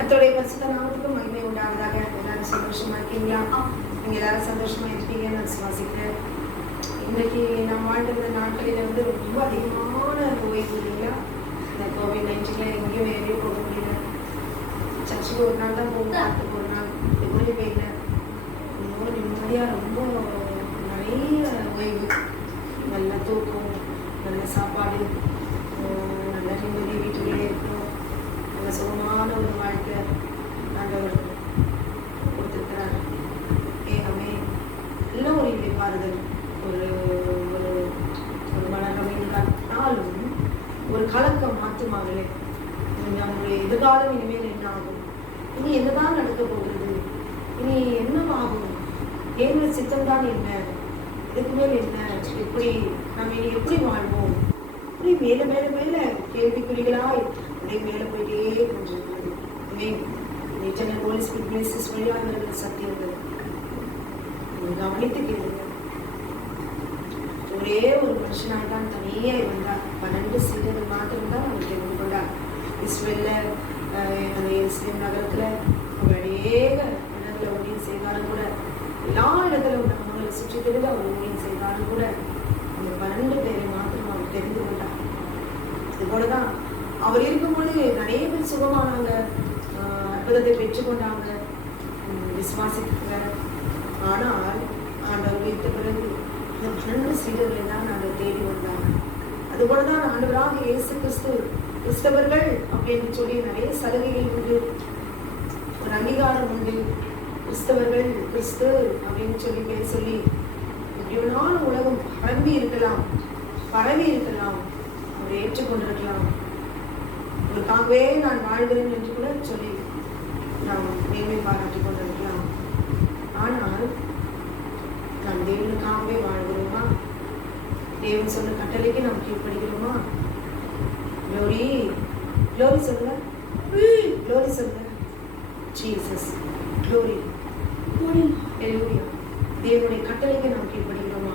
கர்த்தருடைய பரிசுத்த நாமத்துக்கு மகிமை உண்டாவதாக. எல்லாரும் சந்தோஷமா இருக்கீங்களா? நீங்க எல்லாரும் சந்தோஷமா இருக்கீங்கன்னு நான் விசுவாசிக்கிறேன். இன்னைக்கு நான் வாழ்ந்த நாட்களில் ரொம்ப அதிகமான ஓய்வு இல்லைங்களா? இந்த கோவிட்-19 எங்கேயும் வெளியே போக முடியல. சர்ச்சுக்கு ஒரு நாள் தான் போகும், வாரத்துக்கு ஒரு நாள். நிம்மதி போயில ரொம்ப நிம்மதியாக ரொம்ப நிறைய ஓய்வு, நல்ல தூக்கம், நல்ல சாப்பாடு, நல்ல நிம்மதி, வீட்டுக்குள்ளே இருக்கணும், நல்ல சுகமான ஒரு வாழ்க்கை ஆண்டவர் கொடுத்துருக்கிறார். ஏகமே எல்லாம் ஒரு இழைப்பாறுதல், ஒரு ஒரு ஒரு மனக்கமைந்தாலும் ஒரு கலக்கம் மாற்றுமாகலே. நம்முடைய எதிர்காலம் இனிமேல் என்ன ஆகும், இனி என்னதான் நடக்க போகிறது, இனி என்னவாகும், தேவனுடைய சித்தம்தான் என்ன, இதுக்கு மேல் என்ன, எப்படி நம்ம இனி எப்படி வாழ்வோம், இப்படி மேல மேல மேல கேள்விக்குறிகளாய் அப்படியே மேல போயிட்டே கொண்டிருக்கிறது. வழியாக சத்தியங்கள் கவனித்து கேளுங்க. ஒரே ஒரு மனுஷனாய் தான் தனியே வந்தார். 12 சீடர்கள் மாத்திரம்தான் அவர் தெரிந்து கொண்டார். இஸ்ரேல்ல அந்த எருசலேம் நகரத்துல அவர் அநேக இடத்துல ஊழியம் செய்தாலும் கூட, எல்லா இடத்துல நம்மளை சுற்றி தெரிந்து அவர் ஊழியம் செய்தாலும் கூட அந்த 12 பேரை மாத்திரம் அவர் தெரிந்து கொண்டார். இது போலதான் அவர் இருக்கும்போது நிறைய பேர் சுகமானாங்க, அற்புதத்தை பெற்றுக்கொண்டாங்க, விசுவாசிக்க. ஆனால் ஆண்டவர் வைத்த பிறகு இந்த 12 சீடர்களை தான் நாங்கள் தேடி வந்தாங்க. அது போலதான் ஆண்டவராக இயேசு கிறிஸ்து கிறிஸ்தவர்கள் அப்படின்னு சொல்லி நிறைய சலுகைகள் உண்டு, ஒரு அங்கீகாரம் உண்டு. கிறிஸ்தவர்கள், கிறிஸ்து அப்படின்னு சொல்லி பேர் சொல்லி எப்படினால உலகம் பரவி இருக்கலாம், அவர் ஏற்றுக்கொண்டிருக்கலாம். உங்களுக்காகவே நான் வாழ்கிறேன் என்று கூட சொல்லி நாம் மேன்மை பாராட்டி கொண்டிருக்கலாம். ஆனால் நாம் தேவனுக்காகவே வாழ்கிறோமா? தேவன் சொன்ன கட்டளைக்கு நாம் கீழ்ப்படுகிறோமா? க்ளோரி க்ளோரி சொல்லுங்க, க்ளோரி சொல்லுங்க, ஜீசஸ் க்ளோரி, ஹல்லேலூயா. தேவனுடைய கட்டளைக்கு நாம் கீழ்ப்படுகிறோமா?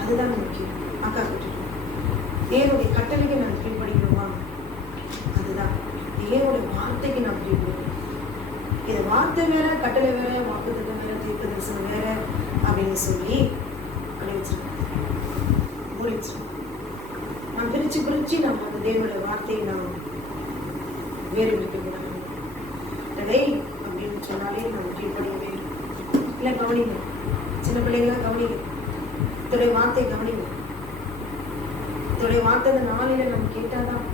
அதுதான் முக்கியம். அக்கா கிட்ட தேவனுடைய கட்டளைக்கு நாம் கீழ்ப்படுகிறோமா? அதுதான். தேவனுடைய வார்த்தைக்கு நாம் கீழ்ப்படுகிறோம். இது வார்த்தை வேற, கட்டளை வேற, வாக்குத்தத்தம் வேற, தீர்க்க தரிசனம் வேற அப்படின்னு சொல்லி நாம் பிரிச்சு நம்ம அந்த தேவனுடைய வார்த்தையை நாம் வேறு விட்டுக்கூடாது. அப்படின்னு சொன்னாலே நம்ம கீழ்ப்படியவே இல்லை. கவனிங்க, சின்ன பிள்ளைங்களாம் கவனிங்க, இதோடைய வார்த்தையை கவனிங்க. இதோடைய வார்த்தை அந்த நாளில நம்ம கேட்டாதான்.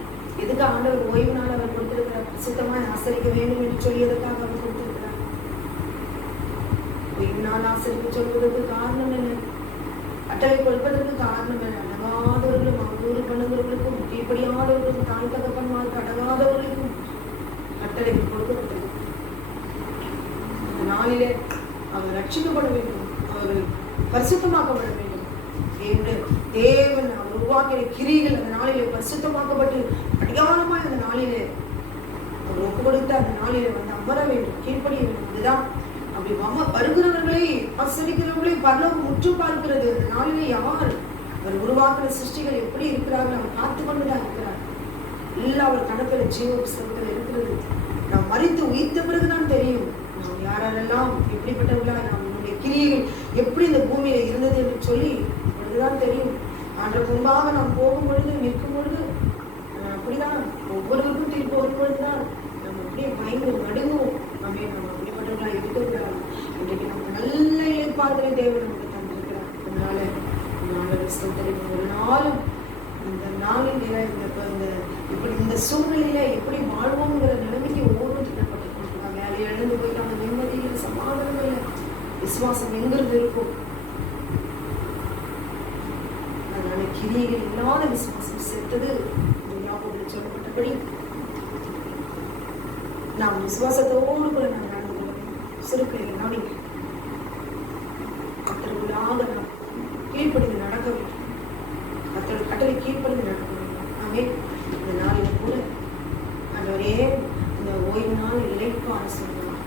எதுக்கு ஆண்டவர் ஓய்வு நாள் அவர் கொடுத்திருக்கிறார்? சுத்தமாக ஆசரிக்க வேண்டும் என்று சொல்லியதற்காக அவர் கொடுத்திருக்கிறார். ஓய்வு நாள் ஆசரிக்க சொல்வதற்கு காரணம் என்ன? கட்டளை கொடுப்பதற்கு காரணம் என்ன? அடங்காதவர்களும் அவதூறு பண்ணுகிறவர்களுக்கும் கீழ்ப்படியாதவர்களுக்கும் தாய் தகப்பன்மாருக்கு அடங்காதவர்களுக்கும் கட்டளை கொடுக்கப்பட்டது. அந்த நாளிலே அவர் ரட்சிக்கப்பட வேண்டும், அவர் பரிசுத்தமாக்கப்பட வேண்டும். தேவன் அவர் உருவாக்கிற கிரிகள் அந்த நாளிலே பரிசுத்தமாக்கப்பட்டு அடியானமாய் அந்த நாளிலே அவர் ஒப்பு கொடுத்து அந்த நாளிலே வந்து அமர வேண்டும், கீழ்ப்படிய வேண்டும். அதுதான் அப்படி வருகிறவர்களை ஆசரிக்கிறவர்களை பரலோகம் முற்று பார்க்கிறது. அந்த நாளிலே யார் அவர் உருவாக்குற சிருஷ்டிகள் எப்படி இருக்கிறார்கள் அவர் பார்த்து கொண்டுதான் இருக்கிறார். எல்லாம் அவர் கணக்கில் ஜீவ புஸ்தகத்தில் இருக்கிறது. நாம் மரித்து உயிர்த்த பிறகுதான் தெரியும் நாம் யாரெல்லாம் எப்படிப்பட்டவர்களா, நம்முடைய கிரியைகள் எப்படி இந்த பூமியில இருந்தது என்று சொல்லி தான் தெரியும். ஆண்டவர் முன்பாக நாம் போகும் பொழுது, நிற்கும் பொழுது அப்படிதான் ஒவ்வொருவருக்கும் தீர்ப்பு வரும் பொழுதுதான் நம்ம அப்படியே பயந்து நடுங்குவோம். நம்ம அப்படிப்பட்டவர்களா இருக்கக்கூடாது. இன்றைக்கு நம்ம நல்ல இழைப்பார்களை தேவன் நமக்கு தந்திருக்கிறார். அதனால ஒரு நாளும் இந்த நாளில் இப்படி இந்த சூழ்நிலையில எப்படி வாழ்வோங்கிற நிலைமைக்கு ஒவ்வொரு திட்டப்பட்டு கொடுக்குறாங்க. வேலையை இழந்து போயிட்டு அந்த நிம்மதியில் சமாதானங்கள்ல விசுவாசம் எங்கிறது இருக்கும். அதனால கிரியைகள் இல்லாத விசுவாசம் செத்தது. சொல்லப்பட்டபடி நாம் விசுவாசத்தோடு கூட நாம் நடந்து கொள்ள வேண்டும். சிறுப்பிள்ளைகள் நாடிங்க கத்தருக்குள்ளாக நாம் கீழ்ப்படிந்து நடக்க வேண்டும். கத்தோட கட்டளை கீழ்ப்படிந்து நடக்க வேண்டும். ஆமே இந்த நாளில் கூட ஆண்டவரே இந்த ஓய்வு நாள் இளைப்பாற சொல்லலாம்.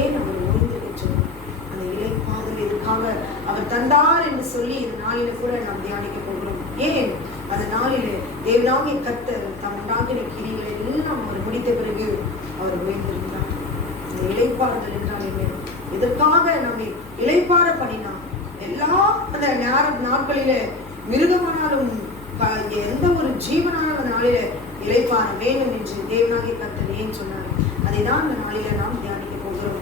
ஏன் அவர் ஓய்ந்திருக்க சொல்லலாம்? அந்த இளைப்பாறுதல் எதுக்காக அவர் தந்தார் என்று சொல்லி இந்த நாளில கூட நாம் தியானிக்க போகிறோம். ஏன் அந்த நாளிலே தேவனாகிய கர்த்தர் தம் உண்டாக்கின கிரிகளை எல்லாம் அவர் முடித்த பிறகு அவர் ஓய்ந்திருந்தார். இளைப்பாறுதல் என்றால் என்ன, இதற்காக நம்மை இளைப்பாற பண்ணினான். எல்லா அந்த நாட்களில மிருகமானாலும் எந்த ஒரு ஜீவனாலும் அந்த நாளில இளைப்பாற வேண்டும் என்று தேவனாகிய கர்த்தர் ஏன் சொன்னார்? அதை தான் அந்த நாளில நாம் தியானிக்க போகிறோம்.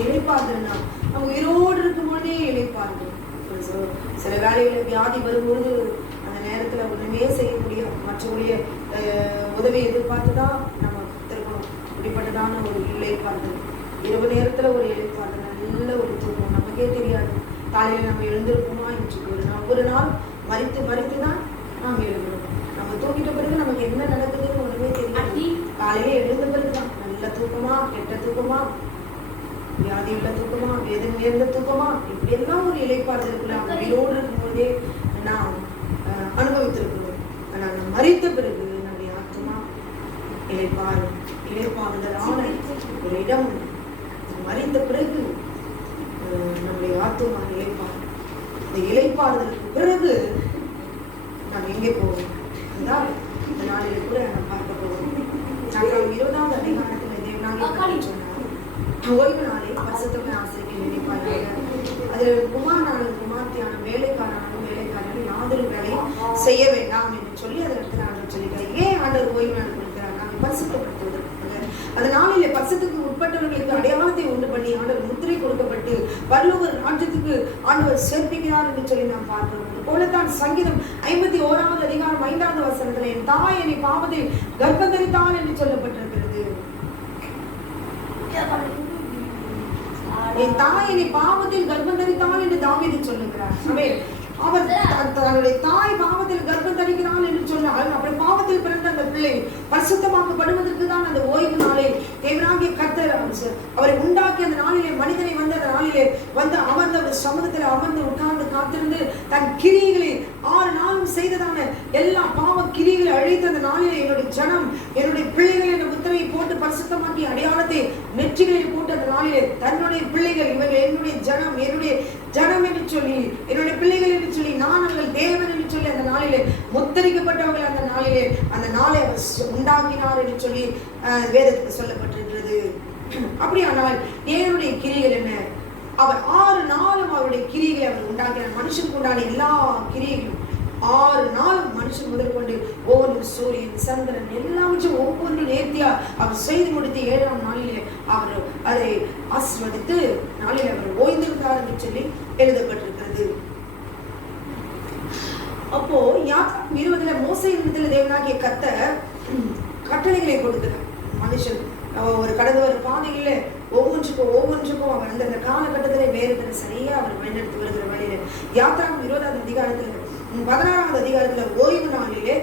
இளைப்பாறுதல்னா நம்ம உயிரோடு இருக்கும் போதே இளைப்பாறுதல். சில வேலையில வியாதி வரும்போது அந்த நேரத்துல ஒண்ணுமே செய்ய முடியும், மற்றவருடைய உதவி எதிர்பார்த்துதான் நம்ம திரும்பணும். இப்படிப்பட்டதான ஒரு இளைப்பாறுதல், இரவு நேரத்துல ஒரு இளைப்பாறுதல், நல்ல ஒரு தூக்கம். நமக்கே தெரியாது காலையில நம்ம எழுந்திருப்போமா என்று. ஒரு நாள் மறித்து தான் நாம் எழுதுறோம். நம்ம தூங்கிட்ட பிறகு நமக்கு என்ன நடக்குதுன்னு ஒண்ணுமே தெரியாது. காலையில எழுந்த பிறகுதான் நல்ல தூக்கமா, கெட்ட தூக்கமா, வியாதி உள்ள தூக்கமா, வேதனை நேர்ந்த தூக்கமா, இப்படி எல்லாம் ஒரு இளைப்பாறுதலுக்குள்ள உயிரோடு இருக்கும்போதே நாம் அனுபவித்திருக்கிறோம். ஆனால் மறித்த பிறகு நம்முடைய ஆத்மா இளைப்பாறுதலான ஒரு இடம். மறித்த பிறகு நம்முடைய ஆத்மா இளைப்பாறு. இந்த இளைப்பாறுதலுக்கு பிறகு நாம் எங்கே போவோம்? இந்த நாளில கூட நாம் பார்க்க போவோம். 20வது அதிகாரத்தில் தேவனாகிய சொன்னார், ஓய்வு நாளை பரிசுத்தமான ஆசைக்கு நினைப்பாயாக. அதில் குமாரனாலும் குமார்த்தியானும் வேலைக்காரனாலும் வேலைக்காரனும் யாதொரு வேலையும் செய்ய வேண்டாம் என்று சொல்லி அதில் ஆண்டவர் சொல்லிட்டார். ஏன் ஆண்டவர் ஓய்வு நாள் கொடுக்கிறார்? நாங்கள் பரிசுத்தப்படுத்துவதற்காக. அந்த நாளிலே பரிசுத்தத்துக்கு உட்பட்டவர்களுக்கு அடையாளத்தை உண்டு பண்ணி ஆண்டவர் முத்திரை கொடுக்கப்பட்டு பரலோக ராஜ்யத்துக்கு ஆண்டவர் சேர்ப்பிக்கிறார் என்று சொல்லி நாம் பார்க்கிறோம். போலத்தான் சங்கீதம் 51வது அதிகாரம் 5வது வசனத்தில் என் தாய் என்னை பாவத்தில் கர்ப்பம் தரித்தாள் என்று சொல்லப்பட்டிருக்கிறது. என் தாய் என்னை பாவத்தில் கர்ப்பம் தரித்தாள் என்று தாவீது சொல்லுகிறார். அவர் தன்னுடைய தாய் பாவத்தில் கர்ப்பம் தரிக்கிறாள் என்று சொன்னால் அப்படி பாவத்தில் பிறந்த அந்த பிள்ளை பரிசுத்தமாக்கப்படுவதற்கு தான் அந்த ஓய்வு நாளை தேவனாகிய கர்த்தர் அவரை உண்டாக்கி அந்த நாளிலே மனிதனை வந்து அந்த நாளிலே வந்து அமர்ந்த சமூகத்தில் அமர்ந்து உட்கார்ந்து காத்திருந்து தன் கிரியைகளை 6 நாளும் செய்ததான எல்லா பாவ கிரியைகளை அழித்து அந்த நாளிலே என்னுடைய ஜனம், என்னுடைய பிள்ளைகள் என்ற முத்திரையை போட்டு பரிசுத்தமாக்கி அடையாளத்தை நெற்றிகளில் போட்டு அந்த நாளிலே தன்னுடைய பிள்ளைகள் இவர்கள் என்னுடைய ஜனம் என்று சொல்லி, என்னுடைய பிள்ளைகள் என்று சொல்லி, நான் அவர்கள் தேவன் என்று சொல்லி அந்த நாளிலே முத்தரிக்கப்பட்டவர்கள் அந்த நாளை அவர் உண்டாக்கினார் என்று சொல்லி வேதத்தில் சொல்லப்பட்டிருக்கிறது. அப்படியானால் தேவனுடைய கிரியைகள் என்ன? அவர் 6 நாளும் அவருடைய கிரியைகளை அவர் உண்டாக்கினார். மனுஷனுக்கு உண்டான எல்லா கிரியைகளும் 6 நாளும் மனுஷன் முதற்கொண்டு ஒவ்வொரு சூரியன் சந்திரன் எல்லாவற்றும் ஒவ்வொன்று நேர்த்தியா அவர் செய்து முடித்து 7ஆம் நாளிலே அவர் அதை ஆசீர்வதித்து நாளில் அவர் ஓய்ந்திருந்தார் என்று சொல்லி எழுதப்பட்டிருக்கிறது. அப்போ யாத்திராகமம் 20ல மோசேயிடத்தில் தேவனாகிய கர்த்தர் கட்டளைகளை கொடுக்கிறார். மனுஷன் ஒரு கடந்து வரும் பாதையில ஒவ்வொன்றுக்கும் அவர் அந்த காலகட்டத்திலே வேறு சரியா அவர் பயன்படுத்தி வருகிற வழியில யாத்திராகமம் 20வது அதிகாரத்துல 16வது அதிகாரத்துல ஓய்வு நாளிலே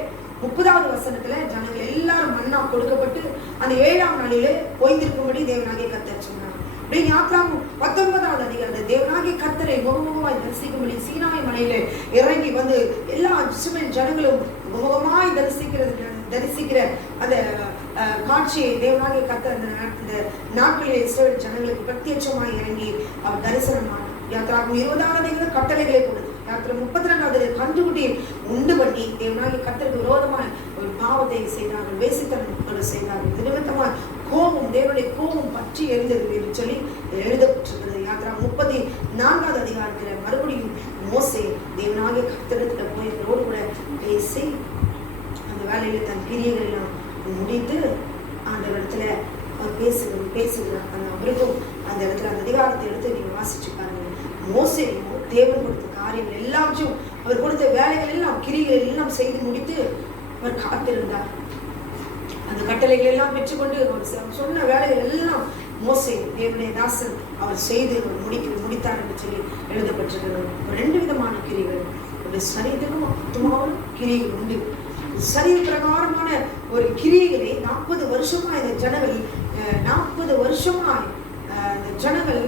30வது வசனத்துல ஜனங்கள் எல்லாரும் மன்னா கொடுக்கப்பட்டு அந்த 7ஆம் நாளிலே ஓய்ந்திருக்கும்படி தேவனாகிய கர்த்தர் சொன்னார். யாத்திராகமம் 19வது அதிகாரத்தில் தேவனாகிய கர்த்தரை முகமுகமாய் தரிசிக்கும்படி சீனாய் மலையிலே இறங்கி வந்து எல்லா இஸ்ரவேல் ஜனங்களும் முகமாய் தரிசிக்கிற அந்த காட்சியை தேவனாகிய கர்த்தர் அந்த நாட்களிலே இஸ்ரவேல் ஜனங்களுக்கு பிரத்யட்சமாய் இறங்கி அவர் தரிசனமான யாத்திராகமம் 20வது அதிகாரம் கட்டளைகளை கொடுத்து யாத்திரை 32வது கன்றுக்குட்டியை உண்டு பண்ணி தேவனாகிய கர்த்தருக்கு விரோதமாய் ஒரு பாவத்தை செய்தார்கள், வேசித்தனம் செய்தார்கள். இது நிமித்தமாய் தேவனுடைய கோபம் பற்றி எரிந்தது என்று சொல்லி எழுதப்பட்டிருக்கிறது. யாத்திராகமம் 34வது அதிகாரத்தில் மறுபடியும் மோசே தேவனாகிய கர்த்தரிடத்துல போய் அவரோடு கூட பேசி அந்த வேலையில தன் கிரியைகள் எல்லாம் முடித்து அந்த இடத்துல அவர் பேசுகிறார். அந்த அவருக்கும் அந்த இடத்துல அந்த அதிகாரத்தை எடுத்து நீங்க வாசிச்சு பாருங்க. மோசேயும் தேவன் கொடுத்த காரியங்கள் எல்லாவற்றும் அவர் கொடுத்த வேலைகள் எல்லாம் கிரியைகள் எல்லாம் செய்து முடித்து அவர் காத்திருந்தார். அந்த கட்டளைகள் எல்லாம் பெற்றுக்கொண்டு அவர் சொன்ன வேலைகள் எல்லாம் மோசே தேவனுடைய தாசன் அவர் செய்து முடித்தார் என்று சொல்லி எழுதப்பட்டிருக்கிறது. 2 விதமான கிரியைகள், ஒரு சரீரமும் ஆத்மாவும் கிரியைகள் உண்டு. சரீர பிரகாரமான ஒரு கிரியைகளை 40 வருஷமா இந்த ஜனங்கள் 40 வருஷமா இந்த ஜனங்கள்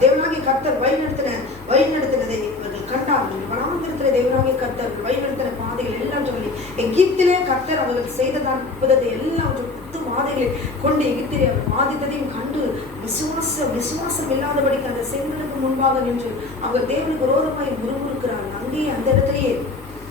தேவனாகிய கர்த்தர் வழிநடத்தினதை இவர்கள் கண்டார்கள். வனாந்திரத்திலே தேவனாகிய கர்த்தர் வழிநடத்தின பாதைகள் எல்லாம் சொல்லி எகிப்திலே கர்த்தர் அவர்கள் செய்ததான் அற்புதத்தை எல்லாம் 10 மாதங்களை கொண்டு எகிப்திலே அவர் பாதித்ததையும் கண்டு விசுவாசம் இல்லாதபடிக்கு அந்த செங்கலுக்கு முன்பாக நின்று அவர் தேவனுக்கு விரோதமாய் முறுமுறுக்கிறார்கள். அங்கேயே அந்த இடத்திலேயே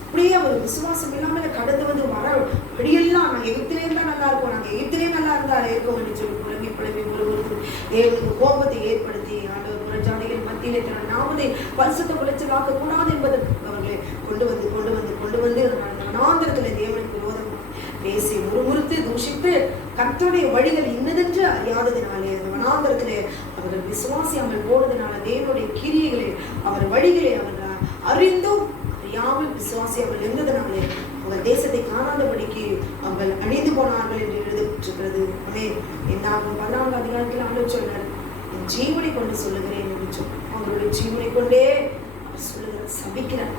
அப்படியே அவர் விசுவாசம் இல்லாமல் கடந்து வந்து வர அப்படியெல்லாம் நாங்கள் எகிப்திலே இருந்தா நல்லா இருக்கும், நாங்கள் எகிப்திலே நல்லா இருந்தா இருக்கோம் என்று சொல்லி புலம்பி முறுமுறுத்து தேவனுக்கு கோபத்தை ஏற்படுத்தி ஆண்டவர் புறஜாதிகள் மத்தியிலே தன் நாமத்தை பரிசுத்த குலைச்சலாக்க கூடாது என்பதற்கு அவர்களை கொண்டு வந்து வனாந்திரத்திலே தேவனுக்கு விரோதம் பேசி முறுமுறுத்து தூஷித்து கர்த்தருடைய வழிகள் இன்னதென்று அறியாததினாலே அந்த வனாந்திரத்திலே அவர்கள் விசுவாசியாமல் போனதினால தேவனுடைய கிரியைகளை அவர் வழிகளை அவர்கள் அறிந்தும் அறியாமல் விசுவாசியாமல் இருந்ததினாலே அவர் தேசத்தை காணாதபடிக்கு அவர்கள் அழிந்து போனார்கள் என்று எழுதப்பட்டிருக்கிறது. என்னாகும் 14 அதிகாரத்தில் ஆண்டவர் சொல்றார், என் ஜீவனை கொண்டு சொல்லுகிறேன் என்று சொல்லி அவங்களுடைய ஜீவனை கொண்டே அவர் சொல்லுகிறார், சபிக்கிறார்.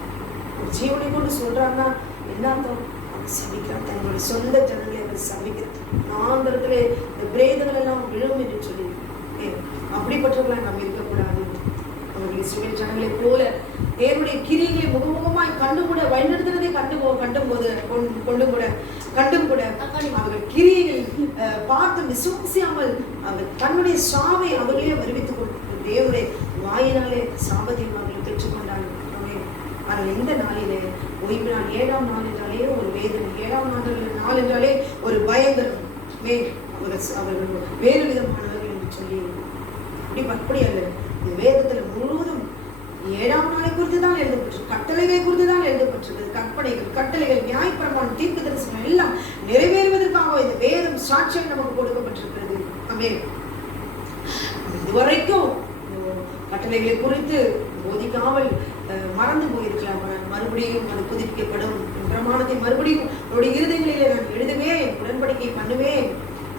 ஒரு ஜீவனை கொண்டு சொல்றாங்கன்னா என்ன அர்த்தம்? அவர் சபிக்கிறார், தங்களுடைய சொந்த ஜனங்களை அவர் சபிக்கிறார். ஆந்திரத்திலே இந்த பிரேதங்கள் எல்லாம் விழும் என்று சொல்லி அப்படிப்பட்டவர்களாக நாம் இருக்கக்கூடாது. அவர்கள் இஸ்ரவேல் ஜனங்களை போல தேவனுடைய கிரியைகளை முகமுகமாய் கண்டும் கூட வழிநடத்துறதை கண்டும் கூட அவர்கள் கிரியைகள் பார்த்து விசுவாசியாமல் அவர் தன்னுடைய சாவை அவர்களே வருவித்துக் கொண்டு தேவனுடைய வாயினாலே சாபத்தையும் அவர்கள் பெற்றுக்கொண்டார்கள். ஆனால் இந்த நாளிலே ஓய்வு நாள் 7ஆம் நாள் என்றாலே ஒரு வேதனை, 7ஆம் நாள் என்றாலே ஒரு பயங்கரம். அவர்கள் வேறு விதமானவர்கள் என்று சொல்லி அப்படி அல்ல. இந்த வேதத்துல முழுவதும் 7ஆம் நாளை குறித்து தான் எழுதப்பட்டிருக்கு, கட்டளைகளை குறித்து தான் எழுதப்பட்டிருக்கிறது. கற்பனைகள், கட்டளைகள், நியாயப்பிரமாணம், தீர்க்க தரிசனம் எல்லாம் நிறைவேறுவதற்காக இந்த வேதம் சாட்சியம் நமக்கு கொடுக்கப்பட்டிருக்கிறது. இதுவரைக்கும் கட்டளைகளை குறித்து போதிக்காமல் மறந்து போயிருக்கலாம். மறுபடியும் அது புதுப்பிக்கப்படும். பிரமாணத்தை மறுபடியும் அவருடைய இருதயங்களிலே நான் எழுதுவேன், உடன்படிக்கை பண்ணுவேன்.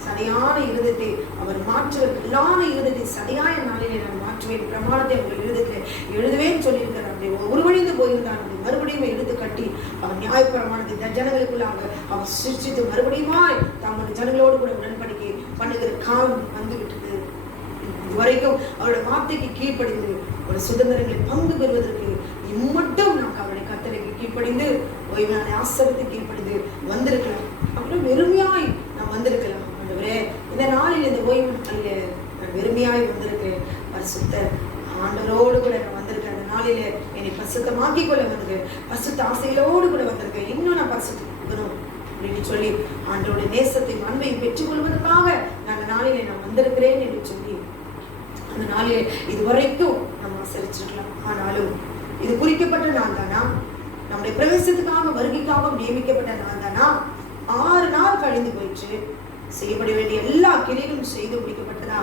சதையான இருதயத்தை அவர் மாற்றுவர், கல்லான இருதயத்தை சதையான நாளிலே நான் மாற்றுவேன், பிரமாணத்தை அவர்கள் இருதயத்தில் எழுதுவேன் சொல்லியிருக்கிறார். உருவழிந்து போயிருந்தார், மறுபடியும் எடுத்து கட்டி அவர் நியாய பிரமாணத்தை ஜனங்களுக்குள்ளாக அவர் சிருஷ்டித்து மறுபடியுமாய் தங்களுடைய ஜனங்களோடு கூட உடன்படிக்கை பண்ணுகிற காலம் வந்துவிட்டது. இதுவரைக்கும் அவருடைய வார்த்தைக்கு கீழ்ப்படிந்து ஒரு சுதந்திரங்களை பங்கு பெறுவதற்கு இம்மட்டும் நாம் அவருடைய கட்டளைக்கு கீழ்ப்படிந்து ஓய்வான ஆசனத்தை கீழ்ப்படிந்து வந்திருக்கலாம். அப்புறம் வெறுமையாய் நாம் வந்திருக்கலாம். ஆண்டவரே, இந்த நாளில் இந்த ஓய்வு நாளிலே நான் வெறுமையாய் வந்திருக்கேன், பரிசுத்த ஆண்டவரோடு கூட நான் வந்திருக்கேன். அந்த நாளிலே என்னை பரிசுத்தமாக்கிக் கொள்ள வந்திருக்கேன், பரிசுத்த ஆசைகளோடு கூட வந்திருக்கேன். இன்னும் நான் பரிசுத்தம் அப்படின்னு சொல்லி ஆண்டவருடைய நேசத்தையும் அன்பையும் பெற்றுக்கொள்வதற்காக நான் அந்த நாளிலே நான் வந்திருக்கிறேன் என்று சொல்லி அந்த நாளிலே இதுவரைக்கும் நம்ம ஆசரிச்சிருக்கலாம். ஆனாலும் இது குறிக்கப்பட்ட நாள் தானா? நம்முடைய பிரவேசத்துக்காக வருகைக்காக நியமிக்கப்பட்ட நாள் தானா? 6 நாள் கழிந்து போயிற்று. செய்யப்பட வேண்டிய எல்லா கிரிகளும் செய்து முடிக்கப்பட்டதா?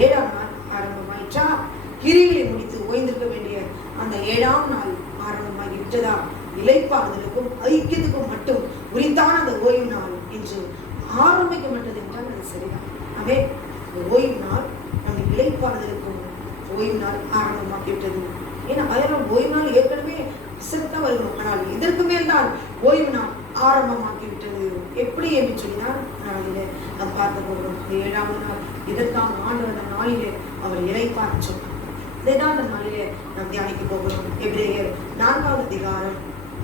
7ஆம் நாள் ஆரம்பமாயிற்றா? கிரிகளை முடித்து ஓய்ந்திருக்க வேண்டிய அந்த 7ஆம் நாள் ஆரம்பமாகி விட்டதா? இளைப்பாறுதலுக்கும் ஐக்கியத்துக்கும் மட்டும் உரித்தான அந்த ஓய்வு நாள் என்று ஆரம்பிக்கப்பட்டது என்றால் அது சரிதான். ஓய்வு நாள் நம்ம இளைப்பாறுதலுக்கும் ஓய்வு நாள் ஆரம்பமாகிவிட்டது. ஏன்னா அதெல்லாம் ஓய்வு நாள் ஏற்கனவே விசத்தான் வருகிறோம், ஆனால் இதற்கு மேல் தான் ஓய்வு நாள் ஆரம்பமாகிவிட்டது. எப்படி என்று சொல்லிதான் நாளிலே நாம் பார்க்க போகிறோம். 7ஆம் நாள் இதற்காக ஆண்டவர் நாளிலே அவர் இளைப்பாறச் சொன்னார். இதைதான் அந்த நாளிலே நாம் தியானிக்க போகிறோம். எபிரேயர் 4ஆம் அதிகாரம்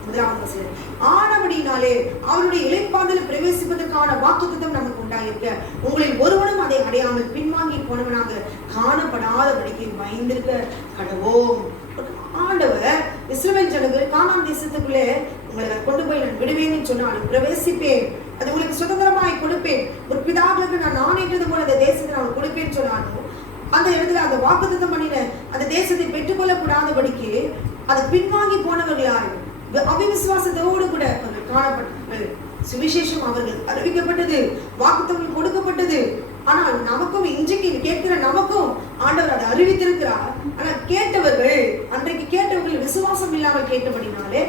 1ஆம் வசனம். ஆனபடியினாலே அவருடைய இளைப்பாறுதலில் பிரவேசிப்பதற்கான வாக்குத்தத்தம் நமக்கு உண்டாயிருக்க உங்களில் ஒருவனும் அதை அடையாமல் பின்வாங்கி போனவனாக காணப்படாதபடிக்கு பயந்திருக்க கடவோம். ஆண்டவர் இஸ்ரவேல் ஜனங்கள் கானான் தேசத்துக்குள்ளே உங்களை கொண்டு போய் நான் விடுவேன்னு சொன்னாலும் பிரவேசிப்பேன், அது உங்களுக்கு சுதந்திரமாய் கொடுப்பேன், ஒரு பிதாக்களுக்கு நான் ஆணையிட்டது போல அந்த தேசத்தை நான் கொடுப்பேன்னு சொன்னாலும் அந்த இடத்துல அந்த வாக்குத்தத்தம் பண்ணின அந்த தேசத்தை பெற்றுக்கொள்ள கூடாதபடிக்கு அது பின்வாங்கி போனவர்களாய் அவிசுவாசத்தோடு கூட அவர்கள் காணப்பட்டார்கள். சுவிசேஷம் அவர்கள் அறிவிக்கப்பட்டது, வாக்குத்தத்தம் கொடுக்கப்பட்டது. ஆனால் நமக்கும் இன்றைக்கு கேட்கிற நமக்கும் ஆண்டவர் அதை அறிவித்திருக்கிறார். ஆனால் கேட்டவர்கள், அன்றைக்கு கேட்டவர்கள் விசுவாசம் இல்லாமல் கேட்டபடினாலே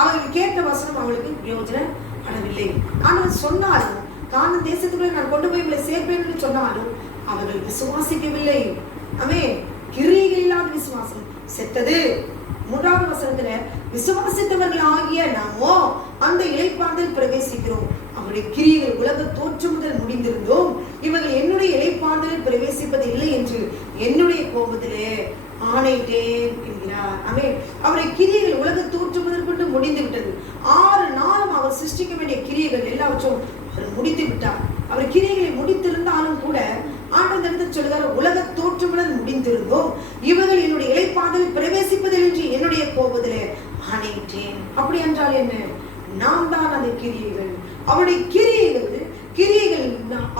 அவர்கள் கேட்ட வசனம் அவர்களுக்கு பிரயோஜனம் படவில்லை. ஆண்டவர் சொன்னாலும் கானான் தேசத்துக்குள்ளே நான் கொண்டு போய் உங்களை சேர்ப்பேன் என்று சொன்னாலும் அவர்கள் விசுவாசிக்கவில்லை. கிரியைகள் இல்லாத விசுவாசம் செத்தது. 3ஆவது வசனத்துல விசுவாசித்தவர்கள் ஆகிய நாமோ அந்த இளைப்பாறுதல் பிரவேசிக்கிறோம். அவருடைய கிரியைகள் உலக தோற்றம் முதல் முடிந்திருந்தோம், இவர்கள் என்னுடைய இளைப்பாறுதலில் பிரவேசிப்பது இல்லை என்று என்னுடைய கோபத்திலே ஆணையிட்டேன் என்கிறார். அவருடைய கிரியைகள் உலக தோற்றம் முதல் கொண்டு முடிந்து விட்டது. 6 நாளும் அவர் சிருஷ்டிக்க வேண்டிய கிரியைகள் எல்லாவற்றும் அவர் முடித்து விட்டார். அவர் கிரியைகளை முடித்திருந்தாலும் கூட ஆண்டவர் சொல்லுகிற உலக தோற்றமுடன் முடிந்திருந்தோம், இவர்கள் என்னுடைய இளைப்பாறுதலில் பிரவேசிப்பதில் என்று என்னுடைய கோபத்திலே ஆணையிட்டேன். அப்படி என்றால் என்ன? நாம் தான் அந்த கிரியைகள். அவருடைய கிரியைகள்,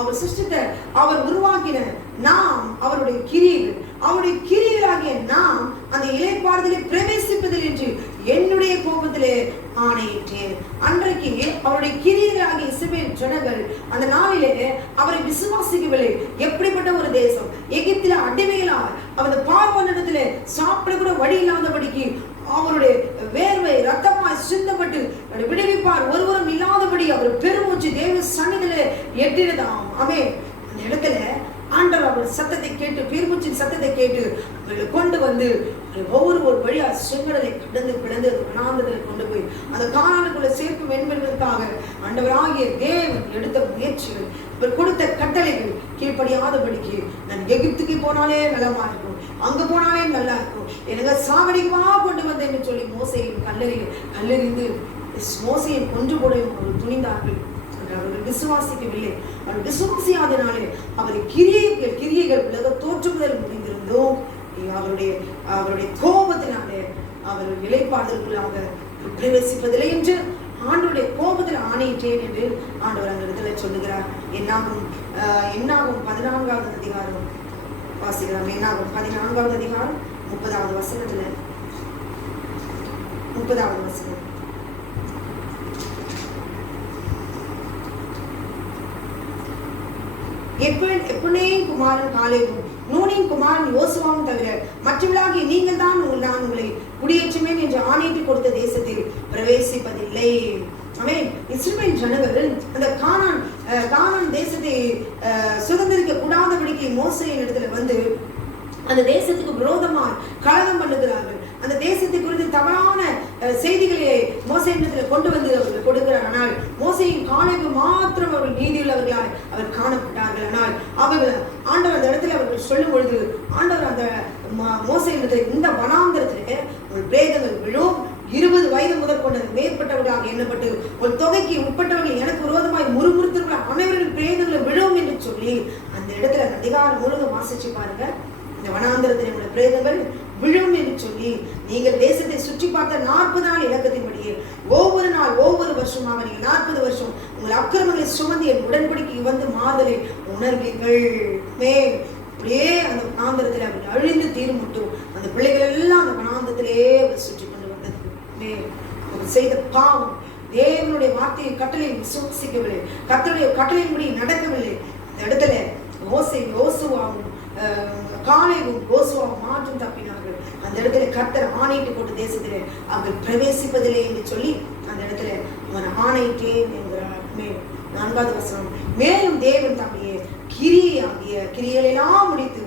அவர் சிருஷ்டித்த, அவர் உருவாக்கின நாம் அவருடைய கிரியைகள், அவருடைய கிரியைகளாகிய நாம் அந்த இளைப்பாறுதலை பிரவேசிப்பதில் என்று என்னுடைய கோபத்திலே ஆணையிட்டேன். அன்றைக்கு அவருடைய கிரியைகளாகிய இஸ்ரவேல் ஜனங்கள் அந்த நாளிலே அவரை விசுவாசிக்கவில்லை. எப்படிப்பட்ட ஒரு தேசம்! எகிப்தில அடிமைகளால் அவர் பார்வோனிடத்திலே சாப்பிட கூட வழி இல்லாதபடிக்கு அவருடைய வேர்வை ரத்தமாய் சிந்தப்பட்டு விடுவிப்பார் ஒருவரும் இல்லாதபடி அவர் பெருமூச்சு தேவ சன்னிதியிலே எட்டினதாம். ஆமென். அந்த இடத்துல ஆண்டவர் அவர் சத்தத்தை கேட்டு, பெருமூச்சின் சத்தத்தை கேட்டு அவர்களை கொண்டு வந்து ஒவ்வொரு வழியா செங்கடலை கடந்து பிளந்து வனாந்தரத்தில் கொண்டு போய் அந்த கானானுக்குள்ள சேர்ப்பு என்பதற்காக ஆண்டவராகிய தேவன் எடுத்த முயற்சிகள், இவர் கொடுத்த கட்டளைகள் கீழ்ப்படியாதபடிக்கு, நான் எகிப்துக்கு போனாலே நலமா இருக்கும், அங்க போனாலே நல்லா இருக்கும், எனக்கு சாவடிக்குமா கொண்டு வந்தேன்னு சொல்லி மோசையின் கல்லெறிந்து மோசையை கொன்று போட துணிந்தார்கள். அவர்கள் விசுவாசிக்கவில்லை. அவர் விசுவாசியாதனாலே அவருடைய கிரியைகள் உலக தோற்று முதல் முடிந்திருந்தோம். அவருடைய கோபத்தினாலே அவர்கள் இளைப்பாறுதலுக்குள்ளாக பிரவேசிப்பதில்லை என்று ஆண்டவருடைய கோபத்தில் ஆணையிட்டேன் என்று ஆண்டவர் அந்த இடத்துல சொல்லுகிறார். என்னாகும் 14வது அதிகாரம் வாசிக்கலாம். என்னாகும் 14வது அதிகாரம் 30வது வசனத்துல 30வது வசனம். எப்புனேயின் குமாரன் காலேபும் நூனின் குமாரன் யோசுவாவும் தவிர மற்றவர்களாகிய நீங்கள் தான் நான் உங்களை குடியேற்றுவேன் என்று ஆணையிட்டு கொடுத்த தேசத்தில் பிரவேசிப்பதில்லை. ஆமென். இஸ்ரவேல் ஜனங்கள் அந்த கானான் தேசத்தை சுதந்திரிக்க கூடாதபடிக்கு மோசேயின் இடத்துல வந்து அந்த தேசத்துக்கு விரோதமாக கலகம் பண்ணுகிறார்கள். அந்த தேசத்தை குறித்து தவறான செய்திகளை மோசேயிடத்தில் கொண்டு வந்து அவர்கள் கொடுக்கிறார். ஆனால் மோசேயின் காலேபு மாத்திரம் அவர்கள் நீதியுள்ளவர்களாய் அவர் காணப்பட்டார்கள். ஆனால் அவர்கள் ஆண்டவர் அந்த இடத்துல அவர்கள் சொல்லும் பொழுது ஆண்டவர் அந்த மோசேயிடத்தில் இந்த வனாந்தரத்திலே ஒரு பிரேதங்கள் விழும், 20 வயது முதல் கொண்ட மேற்பட்டவர்களாக எண்ணப்பட்டு ஒரு தொகைக்கு உட்பட்டவர்கள் எனக்கு விரோதமாய் முறுமுறுத்தவர்கள் அனைவர்கள் பிரேதங்களை விழும் என்று சொல்லி அந்த இடத்துல அதிகாரம் முழுவதும் வாசிச்சு பாருங்க. இந்த வனாந்தரத்தில் உள்ள பிரேதங்கள் விழும் என்று சொல்லி நீங்கள் தேசத்தை சுற்றி பார்த்த 40 நாள் இலக்கத்தின்படியே ஒவ்வொரு வருஷமாக நீங்கள் 40 வருஷம் உங்கள் அக்கிரமங்களை சுமந்து என் உடன்படிக்கை வந்து மாறுதலை உணர்வீர்கள். அப்படியே அந்த வனாந்தரத்தில் அவர் அழிந்து தீர்முட்டும் அந்த பிள்ளைகள் எல்லாம் அந்த வனாந்தரத்திலே சுற்றி கொண்டு வந்தது. அவர் செய்த பாவம், தேவனுடைய வார்த்தையை கட்டளை விசுவாசிக்கவில்லை, கர்த்தருடைய கட்டளையின்படி நடக்கவில்லை. அந்த இடத்துல யோசுவாவும் காலேபும் யோசுவாவும் மாற்றும் தப்பினார்கள். அந்த இடத்துல கர்த்தர் ஆணையிட்டு போட்ட தேசத்திலே அவர்கள் பிரவேசிப்பதில்லை என்று சொல்லி அந்த இடத்துல அவன் ஆணையிட்டேன் என்கிறார். 4வது வசனம். மேலும் தேவன் தம்முடைய கிரியைகளெல்லாம் முடித்து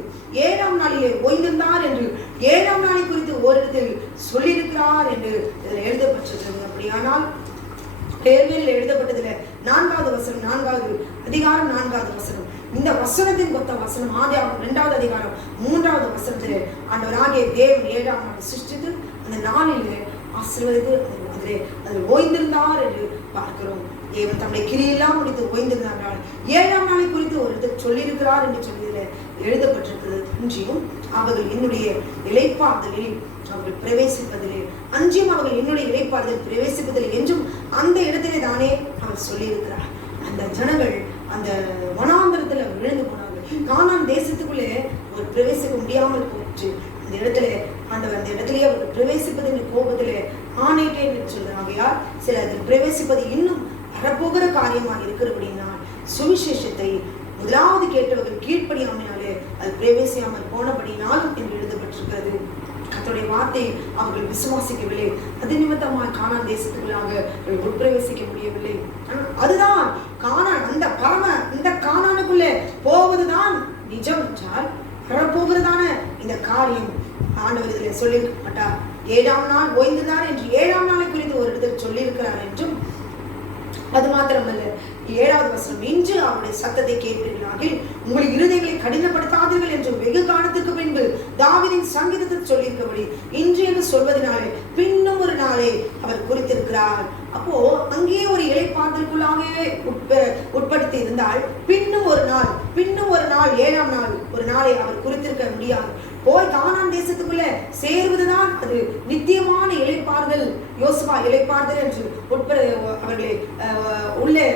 7ஆம் நாளிலே ஓய்ந்திருந்தார் என்று 7ஆம் நாளை குறித்து ஓரிடத்தில் சொல்லியிருக்கிறார் என்று இதில் எழுதப்பட்டிருக்கிறது. அப்படியானால் பேர்வேலில் எழுதப்பட்டதுல 4வது வசனம், 4வது அதிகாரம் 4வது வசனம், இந்த வசனத்தின் கொத்த வசனம் ஆதியாகமம் 2வது அதிகாரம் 3வது வசனத்திலே ஆண்டவராகிய தேவன் 7ஆம் நாள் சிருஷ்டித்து அந்த நாளிலே ஆசீர்வதித்து அதில் ஓய்ந்திருந்தார் என்று பார்க்கிறோம். தேவன் தம்முடைய கிரியையெல்லாம் முடித்து ஓய்ந்திருந்தார். 7ஆம் நாளை குறித்து ஒரு இடத்தில் சொல்லியிருக்கிறார் என்று சொல்லி எழுதப்பட்டிருக்கிறது. இன்றியும் அவர்கள் என்னுடைய இளைப்பாறுதலில் அவர்கள் பிரவேசிப்பதிலே, அஞ்சும் அவர்கள் என்னுடைய இளைப்பாறுதல் பிரவேசிப்பதில்லை என்றும் அந்த இடத்திலே தானே அவர் சொல்லியிருக்கிறார். அந்த ஜனங்கள் அந்த வனாந்தரத்தில் அவர் விழுந்து போனார்கள். கானான் தேசத்துக்குள்ளே ஒரு பிரவேசிக்க முடியாமல் போயிற்று. அந்த இடத்துல ஆண்டவர் அந்த இடத்திலேயே அவர்கள் பிரவேசிப்பதின் கோபத்திலே ஆணையிட்டேன் என்று சொல்கிறார். சில அதில் பிரவேசிப்பது இன்னும் வரப்போகிற காரியமாக இருக்கிறபடினால் சுவிசேஷத்தை முதலாவது கேட்டவர்கள் கீழ்ப்படியாமையாலே அது பிரவேசியாமல் போனபடினாலும் என்று எழுதப்பட்டிருக்கிறது. கர்த்தருடைய வார்த்தையை அவர்கள் விசுவாசிக்கவில்லை. அது நிமித்தமாக கானான் தேசத்துக்குள்ளாக உட்பிரவேசிக்க முடியவில்லை. அதுதான் கானான், அந்த கானானுக்குள்ளே போவதுதான் நிஜம் என்றால் வரப்போகிறதான இந்த காரியம் ஆண்டவர் இதில் சொல்லியிருக்க மாட்டார். 7ஆம் நாள் ஓய்ந்துதான் என்று 7ஆம் நாளை குறித்து ஒரு இடத்தில் சொல்லியிருக்கிறார் என்றும், அது மாத்திரமல்ல 7வது வசனம், இன்று அவருடைய சத்தத்தை கேட்பீர்களாகில் உங்கள் இருதயங்களை கடினப்படுத்தாதீர்கள் என்று வெகு காலத்துக்கு பின்பு தாவீதின் சங்கீதத்தில் சொல்லியிருக்கபடி இன்று என்று சொல்வதனாலே பின்னும் ஒரு நாளை அவர் குறித்திருக்கிறார். அப்போ அங்கேயே ஒரு இளைப்பாறுதலுக்குள்ளாகவே உட்படுத்தி இருந்தால் பின்னும் ஒரு நாள் 7ஆம் நாள் ஒரு நாளை அவர் குறித்திருக்க முடியாது. போய் கானான் தேசத்துக்குள்ள சேருவதுதான் அது நித்தியமான இளைப்பாறுதல். யோசுவா இளைப்பாறுதல் என்று அவர்களை உள்ளே